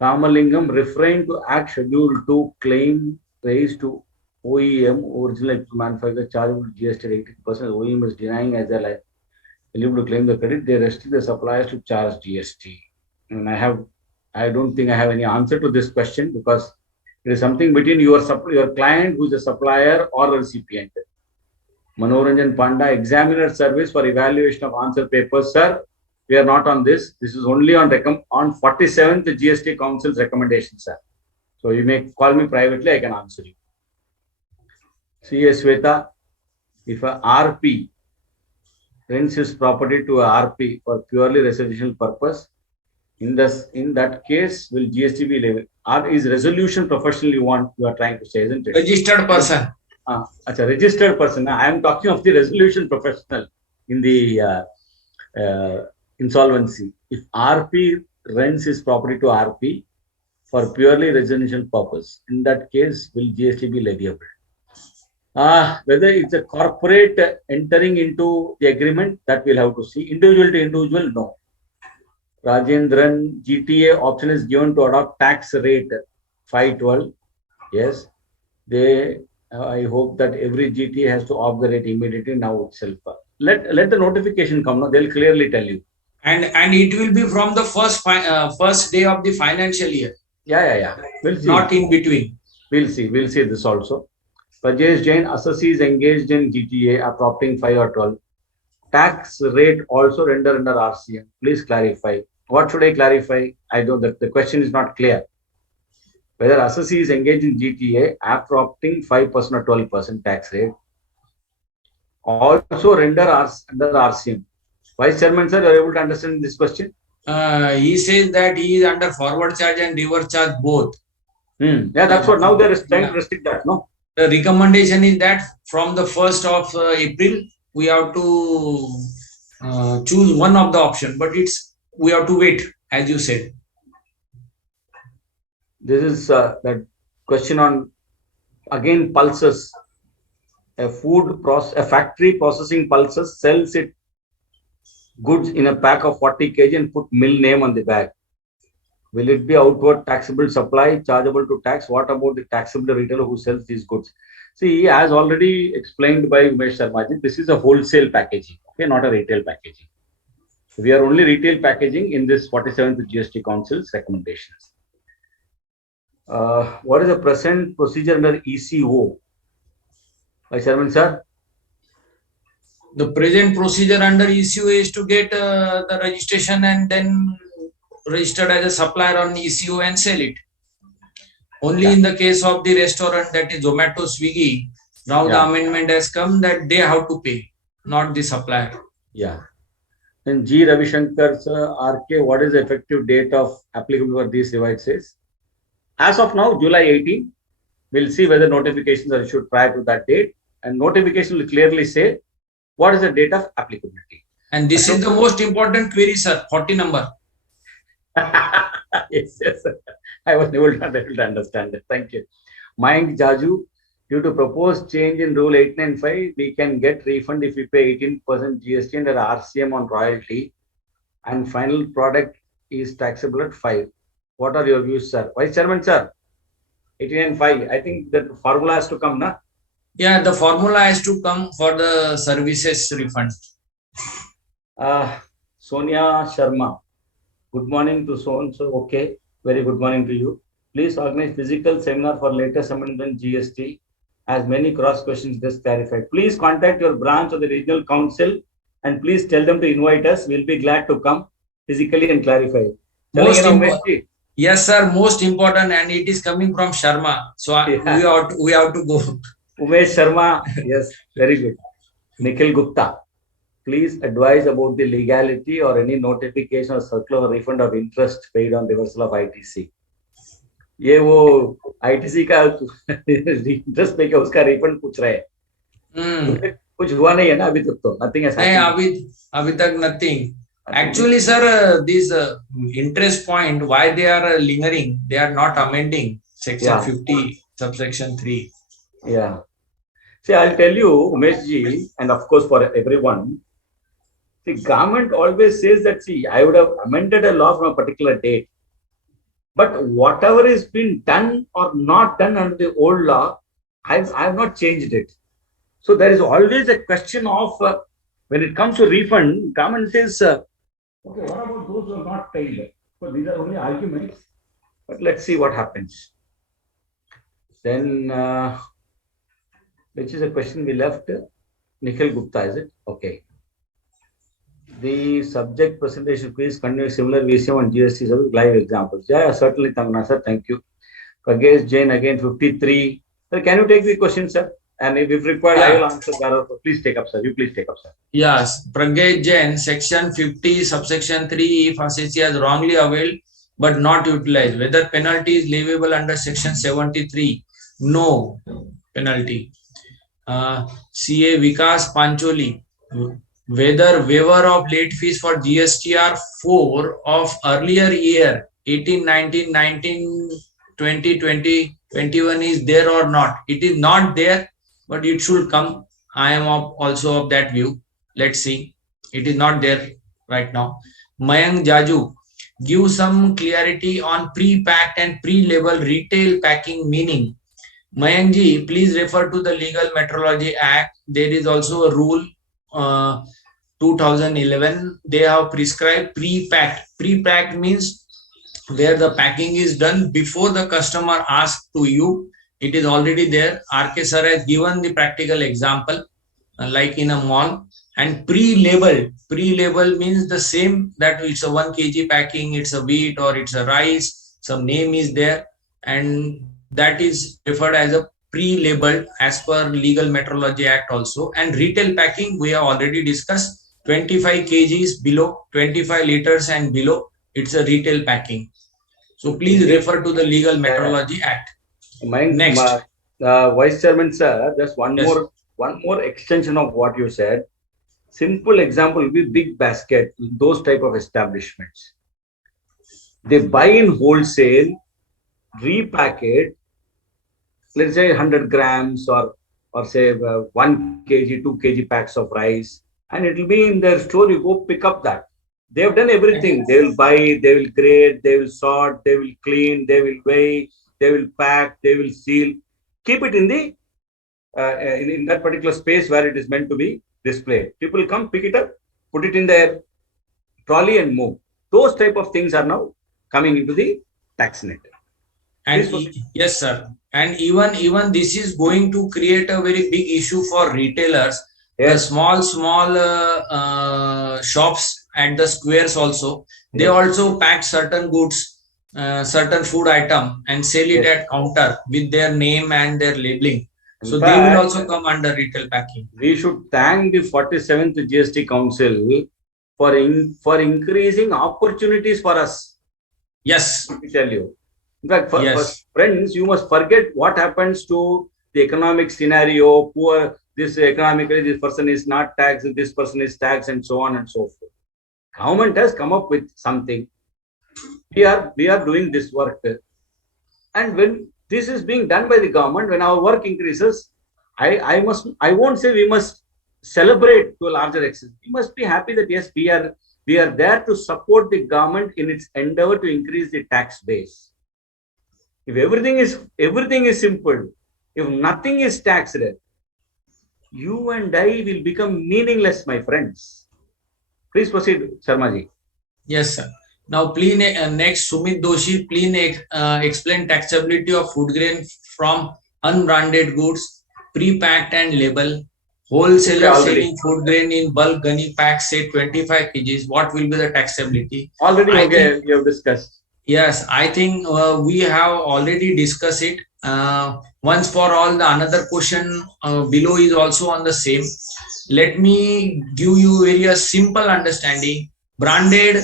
Ramalingam refrained to act schedule to claim raised to OEM, original manufacturer chargeable GST 80%. OEM is denying as well as eligible to claim the credit. They restrict the suppliers to charge GST. And I don't think I have any answer to this question because it is something between your client who is a supplier or a recipient. Manoranjan Panda, examiner service for evaluation of answer papers. Sir, we are not on this. This is only on 47th GST Council's recommendation, sir. So you may call me privately, I can answer you. C.S. Sweta, if a RP rents his property to a RP for purely residential purpose, in that case, will GST be levied? Or is resolution professional you are trying to say, isn't it? Registered person. It's a registered person. I am talking of the resolution professional in the insolvency. If RP rents his property to RP for purely residential purpose, in that case, will GST be leviable? Whether it's a corporate entering into the agreement, that we'll have to see. Individual to individual, no. Rajendran, GTA option is given to adopt tax rate 512. Yes. I hope that every GT has to off the rate immediately now itself. Let the notification come now. They'll clearly tell you. And it will be from the first day of the financial year. Yeah. We'll see. Not in between. We'll see this also. Rajesh Jain, assessees engaged in GTA are opting 5 or 12. Tax rate also render under RCM. Please clarify. What should I clarify? I don't. The question is not clear. Whether assessees engaged in GTA after opting 5% or 12% tax rate also render under RCM. Vice Chairman, sir, are you able to understand this question? He says that he is under forward charge and reverse charge both. Yeah, that's what now they're trying to restrict that, no? The recommendation is that from the 1st of April, we have to choose one of the option, but we have to wait, as you said. This is that question on, again, pulses. A factory processing pulses sells it goods in a pack of 40 kg and put mill name on the bag. Will it be outward taxable supply, chargeable to tax? What about the taxable retailer who sells these goods? See, as already explained by Umesh Sharma, this is a wholesale packaging, okay, not a retail packaging. We are only retail packaging in this 47th GST Council's recommendations. What is the present procedure under ECO? Vice Chairman, sir? The present procedure under ECO is to get the registration and then registered as a supplier on ECO and sell it. Only in the case of the restaurant, that is Zomato, Swiggy, now the amendment has come that they have to pay, not the supplier. Yeah. Then G. Ravishankar, sir, RK, what is the effective date of applicable for these revised says? As of now, July 18, we'll see whether notifications are issued prior to that date. And notification will clearly say what is the date of applicability. And this is the most important query, sir, 40 number. Yes. I was able to understand it. Thank you. Mayank Jaju, due to proposed change in Rule 895, we can get refund if we pay 18% GST and RCM on royalty, and final product is taxable at 5. What are your views, sir? Vice Chairman, sir, 18 and 5. I think that formula has to come, na? Yeah, the formula has to come for the services refund. Sonia Sharma, good morning to so-and-so. Okay, very good morning to you. Please organize physical seminar for latest amendment GST, as many cross questions just clarified. Please contact your branch or the regional council and please tell them to invite us. We'll be glad to come physically and clarify. Yes, sir. Most important, and it is coming from Sharma. So we have to go. Umesh Sharma, yes, very good. Nikhil Gupta, please advise about the legality or any notification or circular or refund of interest paid on reversal of ITC. ये वो ITC का interest पे क्या उसका refund पूछ रहे हैं कुछ हुआ नहीं है ना अभी तक तो nothing has happened. नहीं अभी तक nothing. Actually, sir, this interest point, why they are lingering, they are not amending section 50 subsection 3. Yeah. See, I'll tell you, Umesh ji, and of course for everyone, the government always says that, see, I would have amended a law from a particular date. But whatever is been done or not done under the old law, I have not changed it. So there is always a question of, when it comes to refund, government says, okay, what about those who are not paid? So these are only arguments, but let's see what happens. Then, which is a question we left? Nikhil Gupta, is it? Okay. The subject presentation, please continue similar VCM and GST service live examples. Yeah, certainly, Tangana sir. Thank you. Pragesh Jain, again 53. Sir, can you take the question, sir? And if required, I will answer. Please take up, sir. You please take up, sir. Yes. Pragesh Jain, section 50, subsection 3, if assessee has wrongly availed but not utilized, whether penalty is leviable under section 73? No penalty. CA Vikas Pancholi, whether waiver of late fees for GSTR 4 of earlier year 18, 19, 19, 20, 20, 21 is there or not? It is not there, but it should come. I am also of that view. Let's see. It is not there right now. Mayank Jaju, give some clarity on pre-packed and pre-label retail packing meaning. Mayankji, please refer to the Legal Metrology Act. There is also a rule 2011. They have prescribed pre-packed. Pre-packed means where the packing is done before the customer asks to you. It is already there. RK sir has given the practical example, like in a mall. And pre-label means the same, that it's a 1 kg packing, it's a wheat or it's a rice, some name is there, and that is referred as a pre-labeled as per Legal Metrology Act also. And retail packing, we have already discussed, 25 kgs below, 25 liters and below, it's a retail packing. So please refer to the Legal Metrology Act. Next. Vice Chairman sir, just one Yes. more extension of what you said. Simple example will be big basket, those type of establishments. They buy in wholesale, repack it, let's say 100 grams or say 1 kg, 2 kg packs of rice, and it will be in their store. You go pick up that. They have done everything. They will buy, they will grade, they will sort, they will clean, they will weigh, they will pack, they will seal. Keep it in the in that particular space where it is meant to be displayed. People come, pick it up, put it in their trolley and move. Those type of things are now coming into the tax net. And yes, sir. And even this is going to create a very big issue for retailers. Yes. The small shops at the squares also, they also pack certain goods, certain food item and sell it at counter with their name and their labeling. So they will also come under retail packing. We should thank the 47th GST Council for increasing opportunities for us. Yes. Let me tell you. In fact, for friends, you must forget what happens to the economic scenario. Poor, this economically, this person is not taxed, this person is taxed, and so on and so forth. Government has come up with something. We are doing this work, and when this is being done by the government, when our work increases, I won't say we must celebrate to a larger extent. We must be happy that yes, we are there to support the government in its endeavor to increase the tax base. If everything is simple, if nothing is taxed, you and I will become meaningless, my friends. Please proceed, Sharmaji. Yes, sir. Now, please next, Sumit Doshi, please explain taxability of food grain from unbranded goods, pre-packed and label. Wholesaler selling food grain in bulk gunny packs, say 25 kgs. What will be the taxability? Already, you have discussed. Yes, I think we have already discussed it. Once for all, the another question below is also on the same. Let me give you very simple understanding. Branded,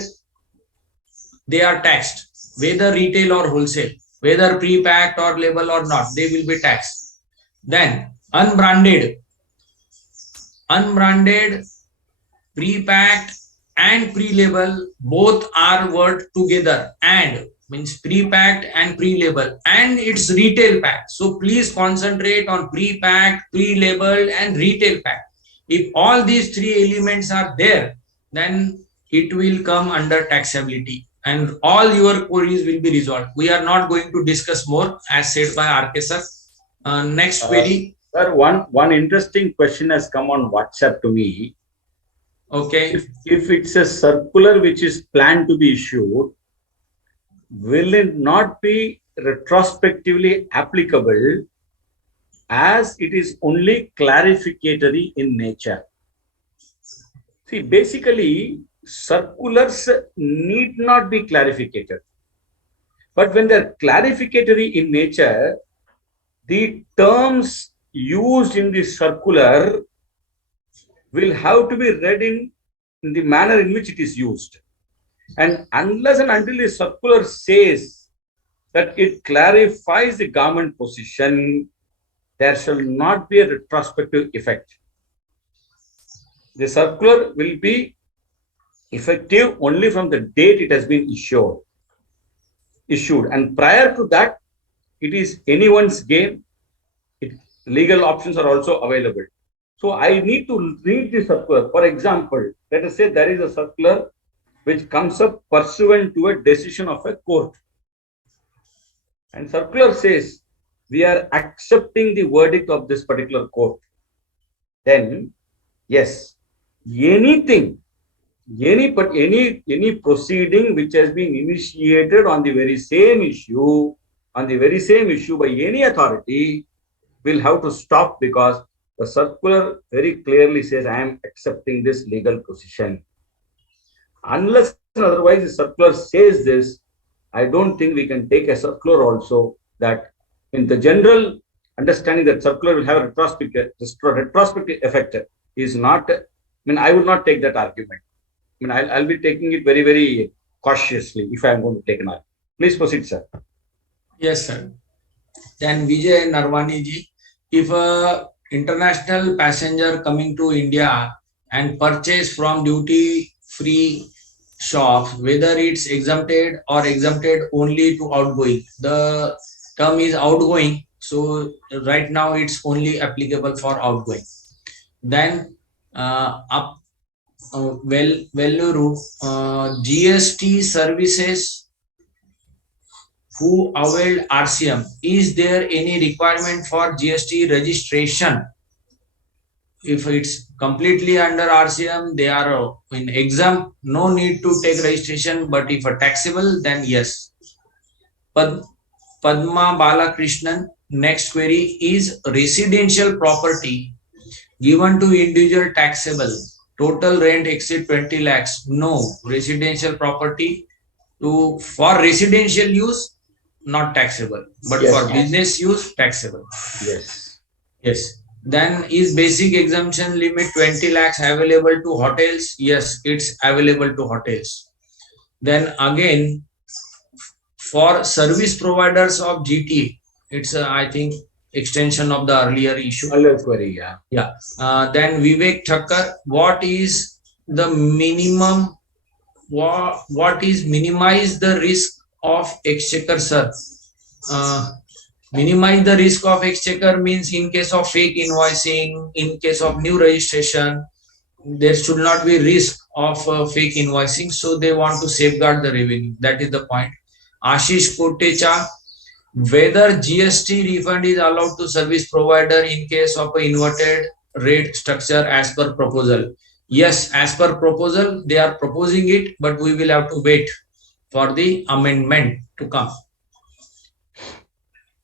they are taxed, whether retail or wholesale, whether pre-packed or label or not, they will be taxed. Then unbranded, pre-packed and pre-label, both are worked together, and means pre-packed and pre-label, and it's retail pack. So please concentrate on pre-packed, pre-labeled and retail pack. If all these three elements are there, then it will come under taxability and all your queries will be resolved. We are not going to discuss more, as said by RK sir. Next query. Sir, one interesting question has come on WhatsApp to me. Okay. If it's a circular which is planned to be issued, will it not be retrospectively applicable as it is only clarificatory in nature? See, basically, circulars need not be clarificated. But when they're clarificatory in nature, the terms used in the circular will have to be read in the manner in which it is used. And unless and until the circular says that it clarifies the government position, there shall not be a retrospective effect. The circular will be effective only from the date it has been issued. And prior to that, it is anyone's game. Legal options are also available. So I need to read the circular. For example, let us say there is a circular which comes up pursuant to a decision of a court. And circular says we are accepting the verdict of this particular court, then yes, anything, any proceeding which has been initiated on the very same issue, by any authority will have to stop, because the circular very clearly says I am accepting this legal position. Unless and otherwise the circular says this, I don't think we can take a circular also that in the general understanding that circular will have a retrospective effect is not, I would not take that argument. I'll be taking it very, very cautiously if I'm going to take an argument. Please proceed, sir. Yes, sir. Then Vijay Narwani ji, if a international passenger coming to India and purchase from duty-free shops, whether it's exempted or exempted only to outgoing. The term is outgoing, so right now it's only applicable for outgoing. Then Velluru GST services who availed RCM. Is there any requirement for GST registration? If it's completely under RCM, they are in exempt, no need to take registration. But if a taxable, then yes. Padma Balakrishnan, next query is residential property given to individual taxable. Total rent exceed 20 lakhs. No, residential property for residential use, not taxable, but yes, for business use, taxable. Yes. Yes. Then is basic exemption limit 20 lakhs available to hotels? Yes, it's available to hotels. Then again, for service providers of GT, it's I think extension of the earlier issue. Earlier query, yeah. Yeah. Then Vivek Thakkar, what is the minimum? What is minimize the risk of exchequer, sir? Minimize the risk of exchequer means in case of fake invoicing, in case of new registration, there should not be risk of fake invoicing. So they want to safeguard the revenue. That is the point. Ashish Kotecha, whether GST refund is allowed to service provider in case of an inverted rate structure as per proposal. Yes, as per proposal, they are proposing it, but we will have to wait for the amendment to come.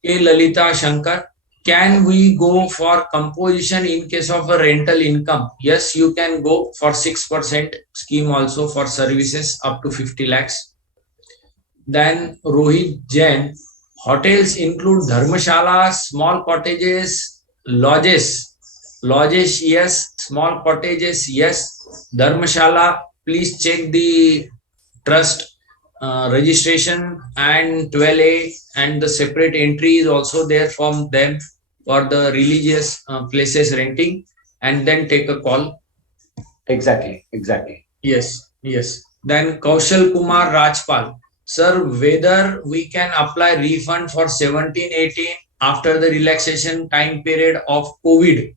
K. Lalita Shankar, can we go for composition in case of a rental income? Yes, you can go for 6% scheme also for services up to 50 lakhs. Then Rohit Jain, hotels include dharmashalas, small cottages, lodges. Lodges, yes. Small cottages, yes. Dharmashala, please check the trust registration and 12A, and the separate entry is also there from them for the religious places renting, and then take a call. Exactly. Yes. Then Kaushal Kumar Rajpal, sir, whether we can apply refund for 17-18 after the relaxation time period of COVID.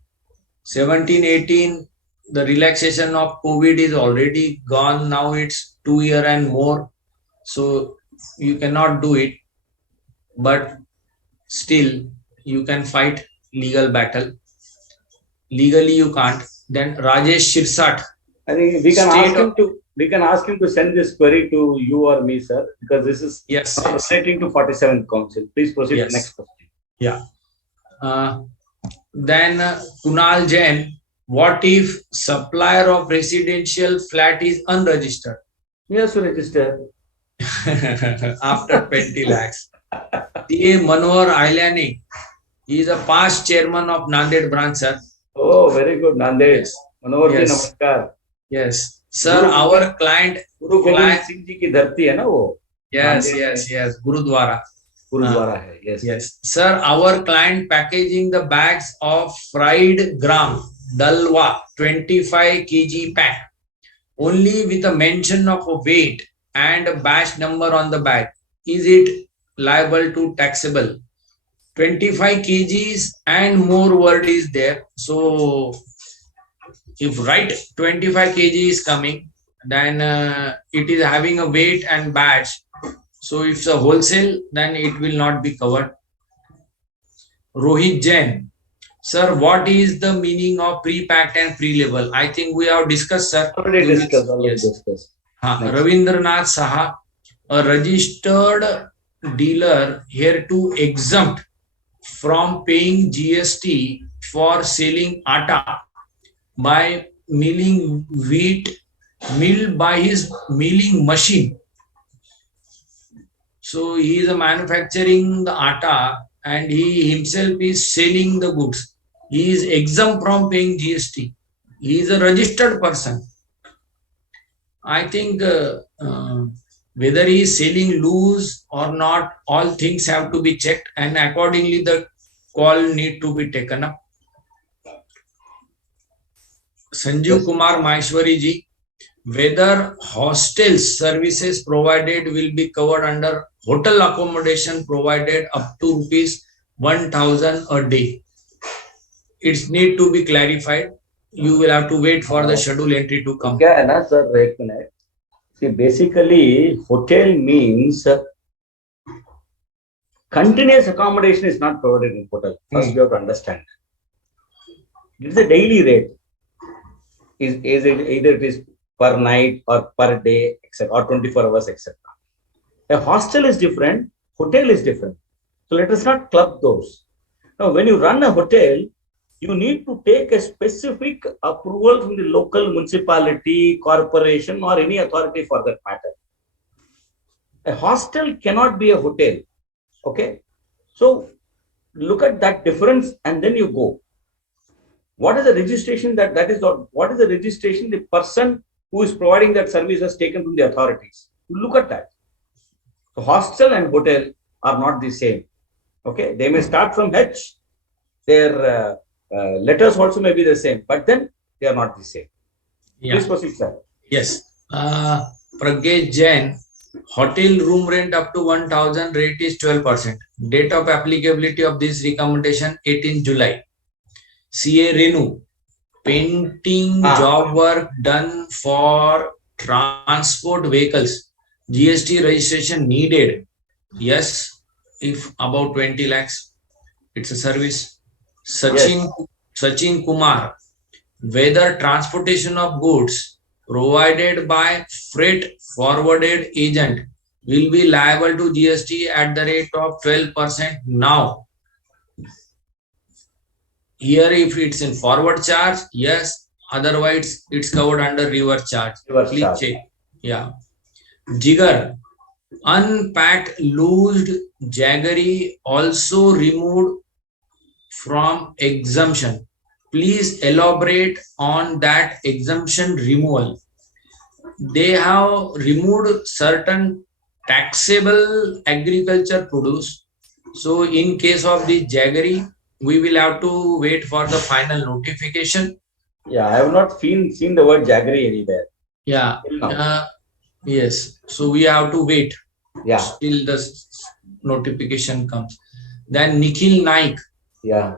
17-18, the relaxation of COVID is already gone. Now it's 2 years and more. So you cannot do it, but still you can fight legal battle. Legally you can't. Then Rajesh Shirsat, I think we can ask him to send this query to you or me, sir, because this is relating to 47th Council. Please proceed to the next question. Yeah. Then Kunal Jain, what if supplier of residential flat is unregistered? Yes, register. After 20 lakhs. T.A. Manohar Ailani, he is a past chairman of Nanded branch, sir. Oh, very good, Nanded. Yes. Manohar ji, namaskar. Yes. Sir, our client. Guru Gobind Singh ji ki dharti hai na wo. Yes. Gurudwara. Hai, yes. Yes. Sir, our client packaging the bags of fried gram, dalwa, 25 kg pack, only with a mention of a weight and a batch number on the bag. Is it liable to taxable? 25 kgs and more word is there. So if right 25 kg is coming, then it is having a weight and batch. So if it's a wholesale, then it will not be covered. Rohit Jain. Sir, what is the meaning of pre-packed and pre-label? I think we have discussed, sir. Already You will- discussed. Already Yes. discussed. Next. Ravindranath Saha, a registered dealer here to exempt from paying GST for selling atta by milling wheat milled by his milling machine. So he is manufacturing the atta and he himself is selling the goods. He is exempt from paying GST. He is a registered person. I think whether he is selling loose or not, all things have to be checked, and accordingly the call need to be taken up. Sanjeev Kumar Maheshwari ji, whether hostels services provided will be covered under hotel accommodation provided up to rupees 1,000 a day. It need to be clarified. You will have to wait for the schedule entry to come. क्या है ना sir, एक minute. See, basically, hotel means continuous accommodation is not provided in hotel. First, you have to understand. It is a daily rate. Is it either it is per night or per day, etc., or 24 hours, etc. A hostel is different. Hotel is different. So let us not club those. Now, when you run a hotel, you need to take a specific approval from the local municipality, corporation, or any authority for that matter. A hostel cannot be a hotel. Okay. So look at that difference and then you go. What is the registration that is not, what is the registration the person who is providing that service has taken from the authorities? Look at that. So hostel and hotel are not the same. Okay. They may start from H. Their letters also may be the same, but then they are not the same. Yeah. Please proceed, sir. Yes. Pragesh Jain, hotel room rent up to 1,000 rate is 12%. Date of applicability of this recommendation 18 July. CA Renu, painting job work done for transport vehicles. GST registration needed. Yes, if about 20 lakhs, it's a service. Sachin Kumar, whether transportation of goods provided by freight forwarded agent will be liable to GST at the rate of 12% now. Here, if it's in forward charge, yes. Otherwise, it's covered under reverse charge. Please check. Yeah. Jigar, unpacked loosed jaggery also removed from exemption. Please elaborate on that exemption removal. They have removed certain taxable agriculture produce. So in case of the jaggery, we will have to wait for the final notification. Yeah, I have not seen the word jaggery anywhere. Yeah. Yes. So we have to wait. Yeah. Till the notification comes. Then Nikhil Naik. Yeah.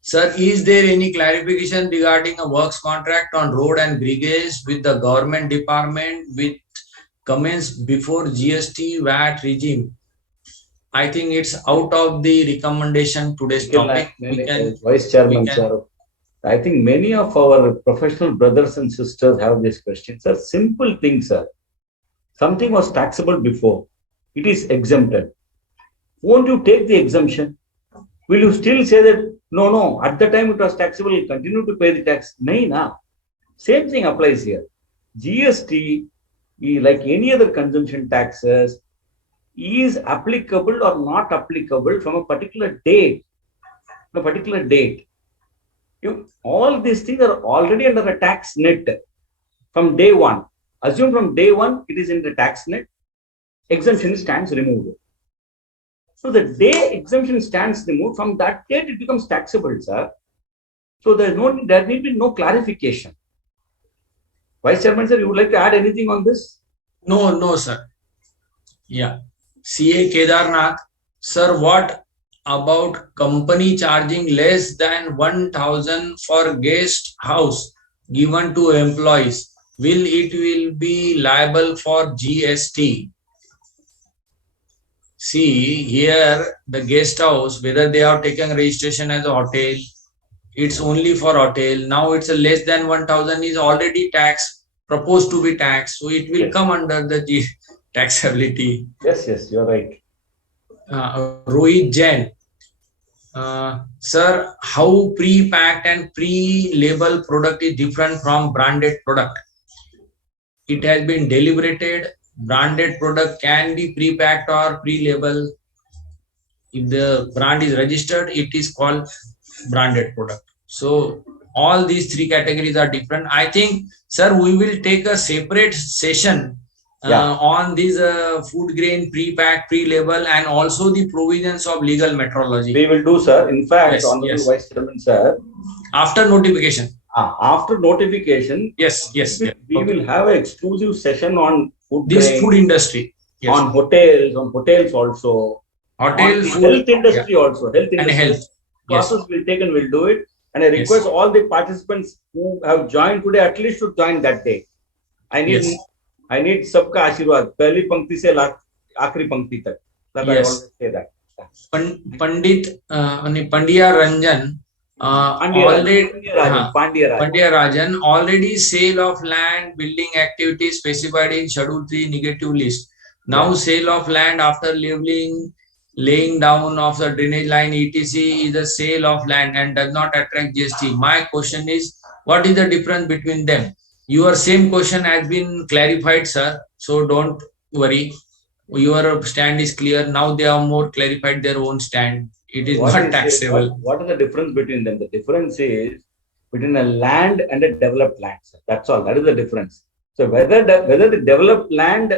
Sir, is there any clarification regarding a works contract on road and bridges with the government department with commenced before GST VAT regime? I think it's out of the recommendation today's topic. Vice Chairman, sir, I think many of our professional brothers and sisters have this question. Sir, simple thing, sir. Something was taxable before. It is exempted. Won't you take the exemption? Will you still say that, no, at the time it was taxable, you continue to pay the tax? No. Same thing applies here. GST, like any other consumption taxes, is applicable or not applicable from a particular date. All these things are already under a tax net from day one. Assume from day one it is in the tax net, exemption stands removed. So the day exemption stands removed, from that date it becomes taxable, sir. So there need be no clarification. Vice Chairman, sir, you would like to add anything on this? No, sir. Yeah. CA Kedarnath, sir, what about company charging less than 1,000 for guest house given to employees? Will be liable for GST? See here, the guest house, whether they have taken registration as a hotel, it's only for hotel. Now it's a less than 1,000 is already taxed, proposed to be taxed. So it will Yes. come under the taxability. Yes, you're right. Rohit Jain. Sir, how pre-packed and pre-label product is different from branded product? It has been deliberated. Branded product can be pre-packed or pre-label. If the brand is registered, it is called branded product. So all these three categories are different. I think, sir, we will take a separate session on this food grain pre-pack, pre-label, and also the provisions of legal metrology. We will do, sir. In fact, Yes, Honorable yes. Vice Chairman, sir. After notification. After notification, yes. We will have an exclusive session on food this grain, food industry. Yes. on hotels also, Hotel, on food, health industry also. Health and industry health. process will take and we'll do it. And I request all the participants who have joined today at least to join that day. I need सबका आशीर्वाद पहली पंक्ति से आखिरी पंक्ति तक. That I always say that. Pandya Ranjan Pandya Rajan already sale of land building activities specified in Schedule 3 negative list. Now sale of land after leveling, laying down of the drainage line etc. is a sale of land and does not attract GST. My question is, what is the difference between them? Your same question has been clarified, sir. So don't worry. Your stand is clear. Now they have more clarified their own stand. It is not taxable. What is the difference between them? The difference is between a land and a developed land. Sir. That's all. That is the difference. So whether the developed land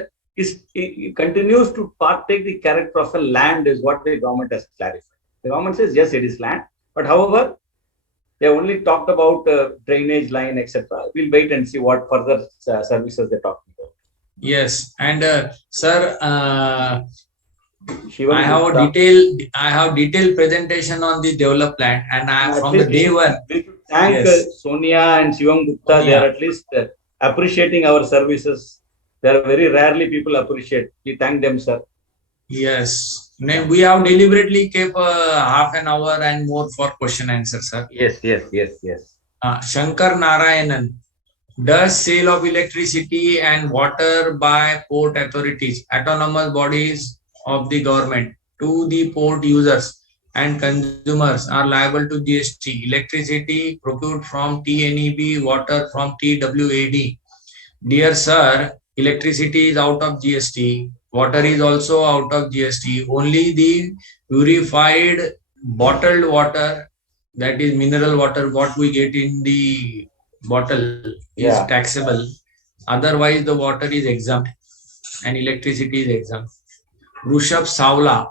continues to partake the character of a land is what the government has clarified. The government says yes, it is land, but however, they only talked about drainage line, etc. We'll wait and see what further services they're talking about. Yes, and sir, I have detailed presentation on the developed land, and I am from the day one. We should thank Sonia and Shivam Gupta. They are at least appreciating our services. There are very rarely people appreciate. We thank them, sir. Yes, we have deliberately kept half an hour and more for question answer, sir. Yes. Shankar Narayanan. Does sale of electricity and water by port authorities, autonomous bodies of the government, to the port users and consumers are liable to GST? Electricity procured from TNEB, water from TWAD. Dear sir, electricity is out of GST, water is also out of GST. Only the purified bottled water, that is mineral water, what we get in the bottle is taxable. Otherwise, the water is exempt and electricity is exempt. Rushabh Savla,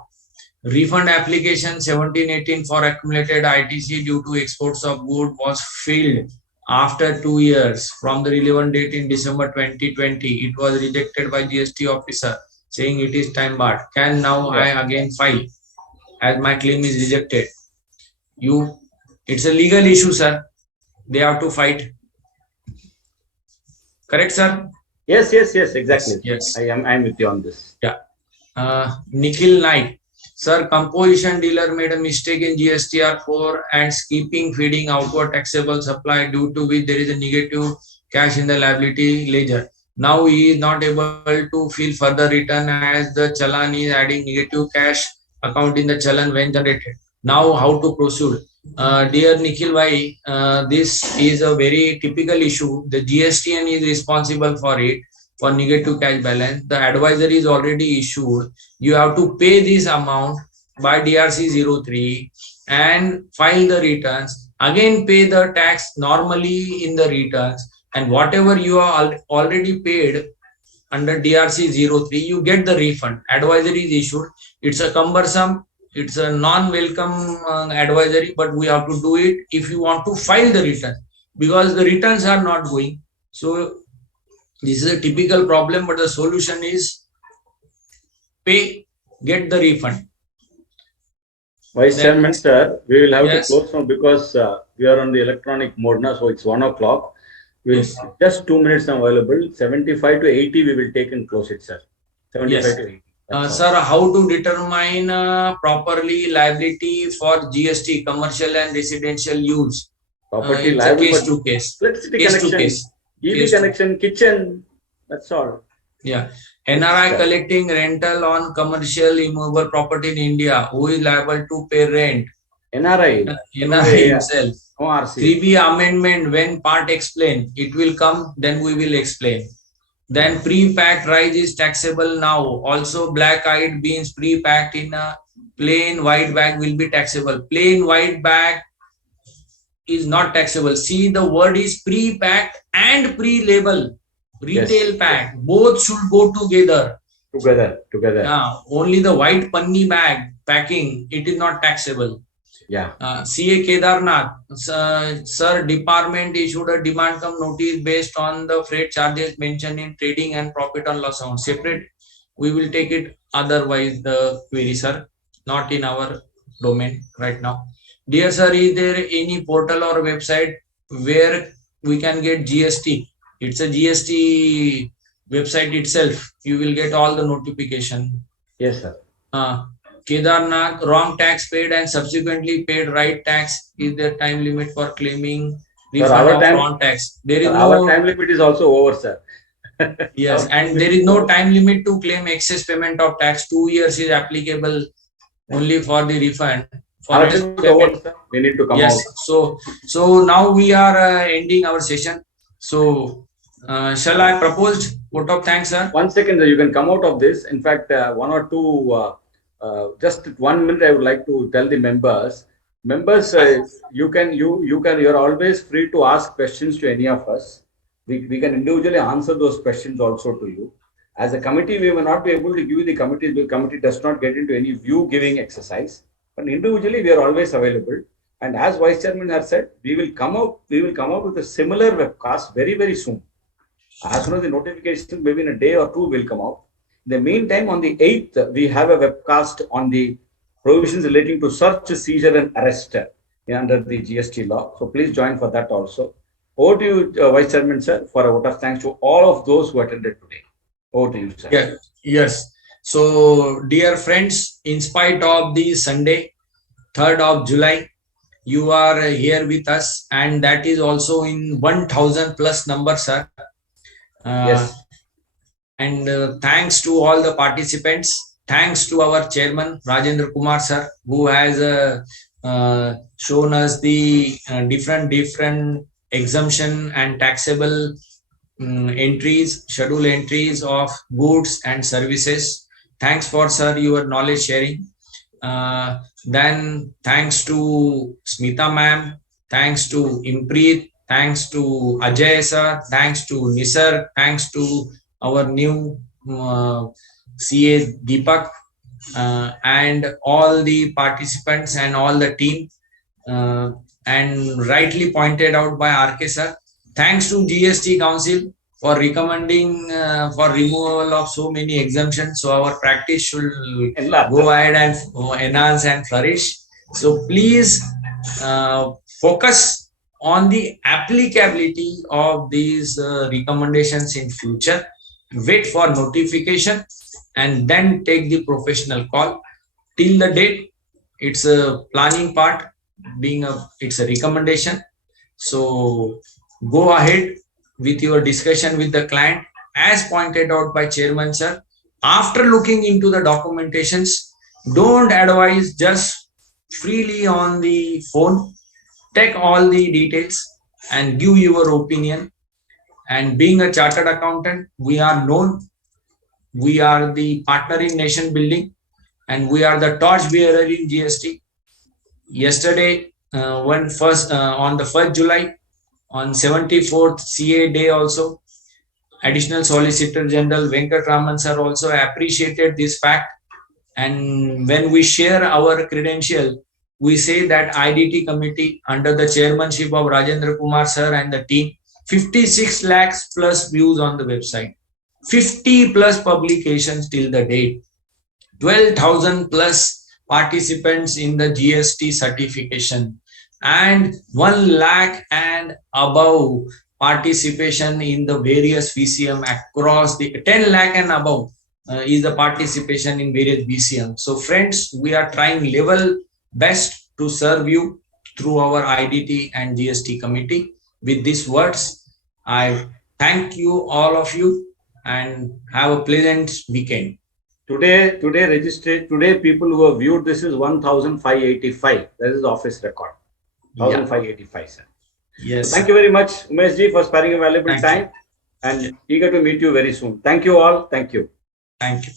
refund application 1718 for accumulated ITC due to exports of good was filed after 2 years from the relevant date in December 2020. It was rejected by GST officer saying it is time barred. Can now I again file as my claim is rejected? It's a legal issue, sir. They have to fight. Correct, sir? Yes, exactly. Yes. I am with you on this. Yeah. Nikhil Naik. Sir, composition dealer made a mistake in GSTR4 and skipping feeding outward taxable supply, due to which there is a negative cash in the liability ledger. Now he is not able to fill further return as the challan is adding negative cash account in the challan when generated. Now how to proceed? Dear Nikhil Bhai, this is a very typical issue. The GSTN is responsible for it, for negative cash balance. The advisory is already issued. You have to pay this amount by DRC 03 and file the returns. Again, pay the tax normally in the returns, and whatever you are already paid under DRC 03, you get the refund. Advisory is issued. It's a cumbersome. It's a non-welcome advisory, but we have to do it if you want to file the return, because the returns are not going. So this is a typical problem, but the solution is pay, get the refund. Vice Chairman, sir, we will have to close now because we are on the electronic mode now, so it's 1 o'clock. We'll just 2 minutes available. 75 to 80 we will take and close it, sir. 75 to 80. Sir, how to determine properly liability for GST, commercial and residential use? Property It's a liable case for to case. electricity Case to connection, case. EB Case to connection, kitchen. That's all. Yeah. Yes, NRI sir. collecting rental on commercial immovable property in India. Who is liable to pay rent? NRI. NRI himself. No RC. 3B amendment, when part explain, it will come, then we will explain. Then pre-packed rice is taxable now. Also black-eyed beans pre-packed in a plain white bag will be taxable. Plain white bag is not taxable. See, the word is pre-packed and pre-label. Retail Yes. pack. Both should go together. Together. Yeah, only the white panni bag packing, it is not taxable. Yeah. CA Kedarnath, sir, department issued a demand come notice based on the freight charges mentioned in trading and profit and loss account. Separate, we will take it otherwise the query, sir, not in our domain right now. Dear sir, is there any portal or website where we can get GST? It's a GST website itself. You will get all the notification. Yes, sir. Kedarnath, wrong tax paid and subsequently paid right tax. Is there time limit for claiming refund of wrong tax? There is no. Our time limit is also over, sir. Yes, and there is no time limit to claim excess payment of tax. 2 years is applicable only for the refund. For over, sir. We need to come out. Yes. So now we are ending our session. So shall I propose vote of thanks, sir? 1 second, sir. You can come out of this. In fact, one or two. Just 1 minute, I would like to tell the members. You're always free to ask questions to any of us. We can individually answer those questions also to you. As a committee, we will not be able to give you the committee. The committee does not get into any view giving exercise. But individually, we are always available. And as Vice Chairman has said, we will come out with a similar webcast very, very soon. As soon as the notification, maybe in a day or two, will come out. In the meantime, on the 8th, we have a webcast on the provisions relating to search, seizure, and arrest under the GST law. So please join for that also. Over to you, Vice Chairman, sir, for a vote of thanks to all of those who attended today. Over to you, sir. Yeah, yes. So, dear friends, in spite of the Sunday, 3rd of July, you are here with us, and that is also in 1000 plus number, sir. Yes. And thanks to all the participants. Thanks to our chairman, Rajendra Kumar, sir, who has shown us the different exemption and taxable entries, schedule entries of goods and services. Thanks for, sir, your knowledge sharing. Then thanks to Smita ma'am, thanks to Impreet, thanks to Ajay sir, thanks to Nisar, thanks to our new CA Deepak, and all the participants and all the team, and rightly pointed out by RK sir. Thanks to GST Council for recommending for removal of so many exemptions. So our practice should go ahead and enhance and flourish. So please focus on the applicability of these recommendations in future. Wait for notification and then take the professional call. Till the date, it's a planning part, it's a recommendation. So go ahead with your discussion with the client as pointed out by Chairman sir. After looking into the documentations, don't advise just freely on the phone. Take all the details and give your opinion. And being a chartered accountant, we are known. We are the partner in nation building, and we are the torch bearer in GST. Yesterday, on the 1st July, on 74th CA day also, Additional Solicitor General Venkat Raman sir also appreciated this fact. And when we share our credential, we say that IDT committee under the chairmanship of Rajendra Kumar sir and the team, 56 lakhs plus views on the website, 50 plus publications till the date, 12,000 plus participants in the GST certification, and 1 lakh and above participation in the various VCM across the 10 lakh and above. is the participation in various VCM. So friends, we are trying level best to serve you through our IDT and GST committee. With these words, I thank you all of you and have a pleasant weekend. Today people who have viewed this is 1,585. That is the office record. 1,585, sir. Yes. So thank you very much, Umesh ji, for sparing a valuable time, and eager to meet you very soon. Thank you all. Thank you. Thank you.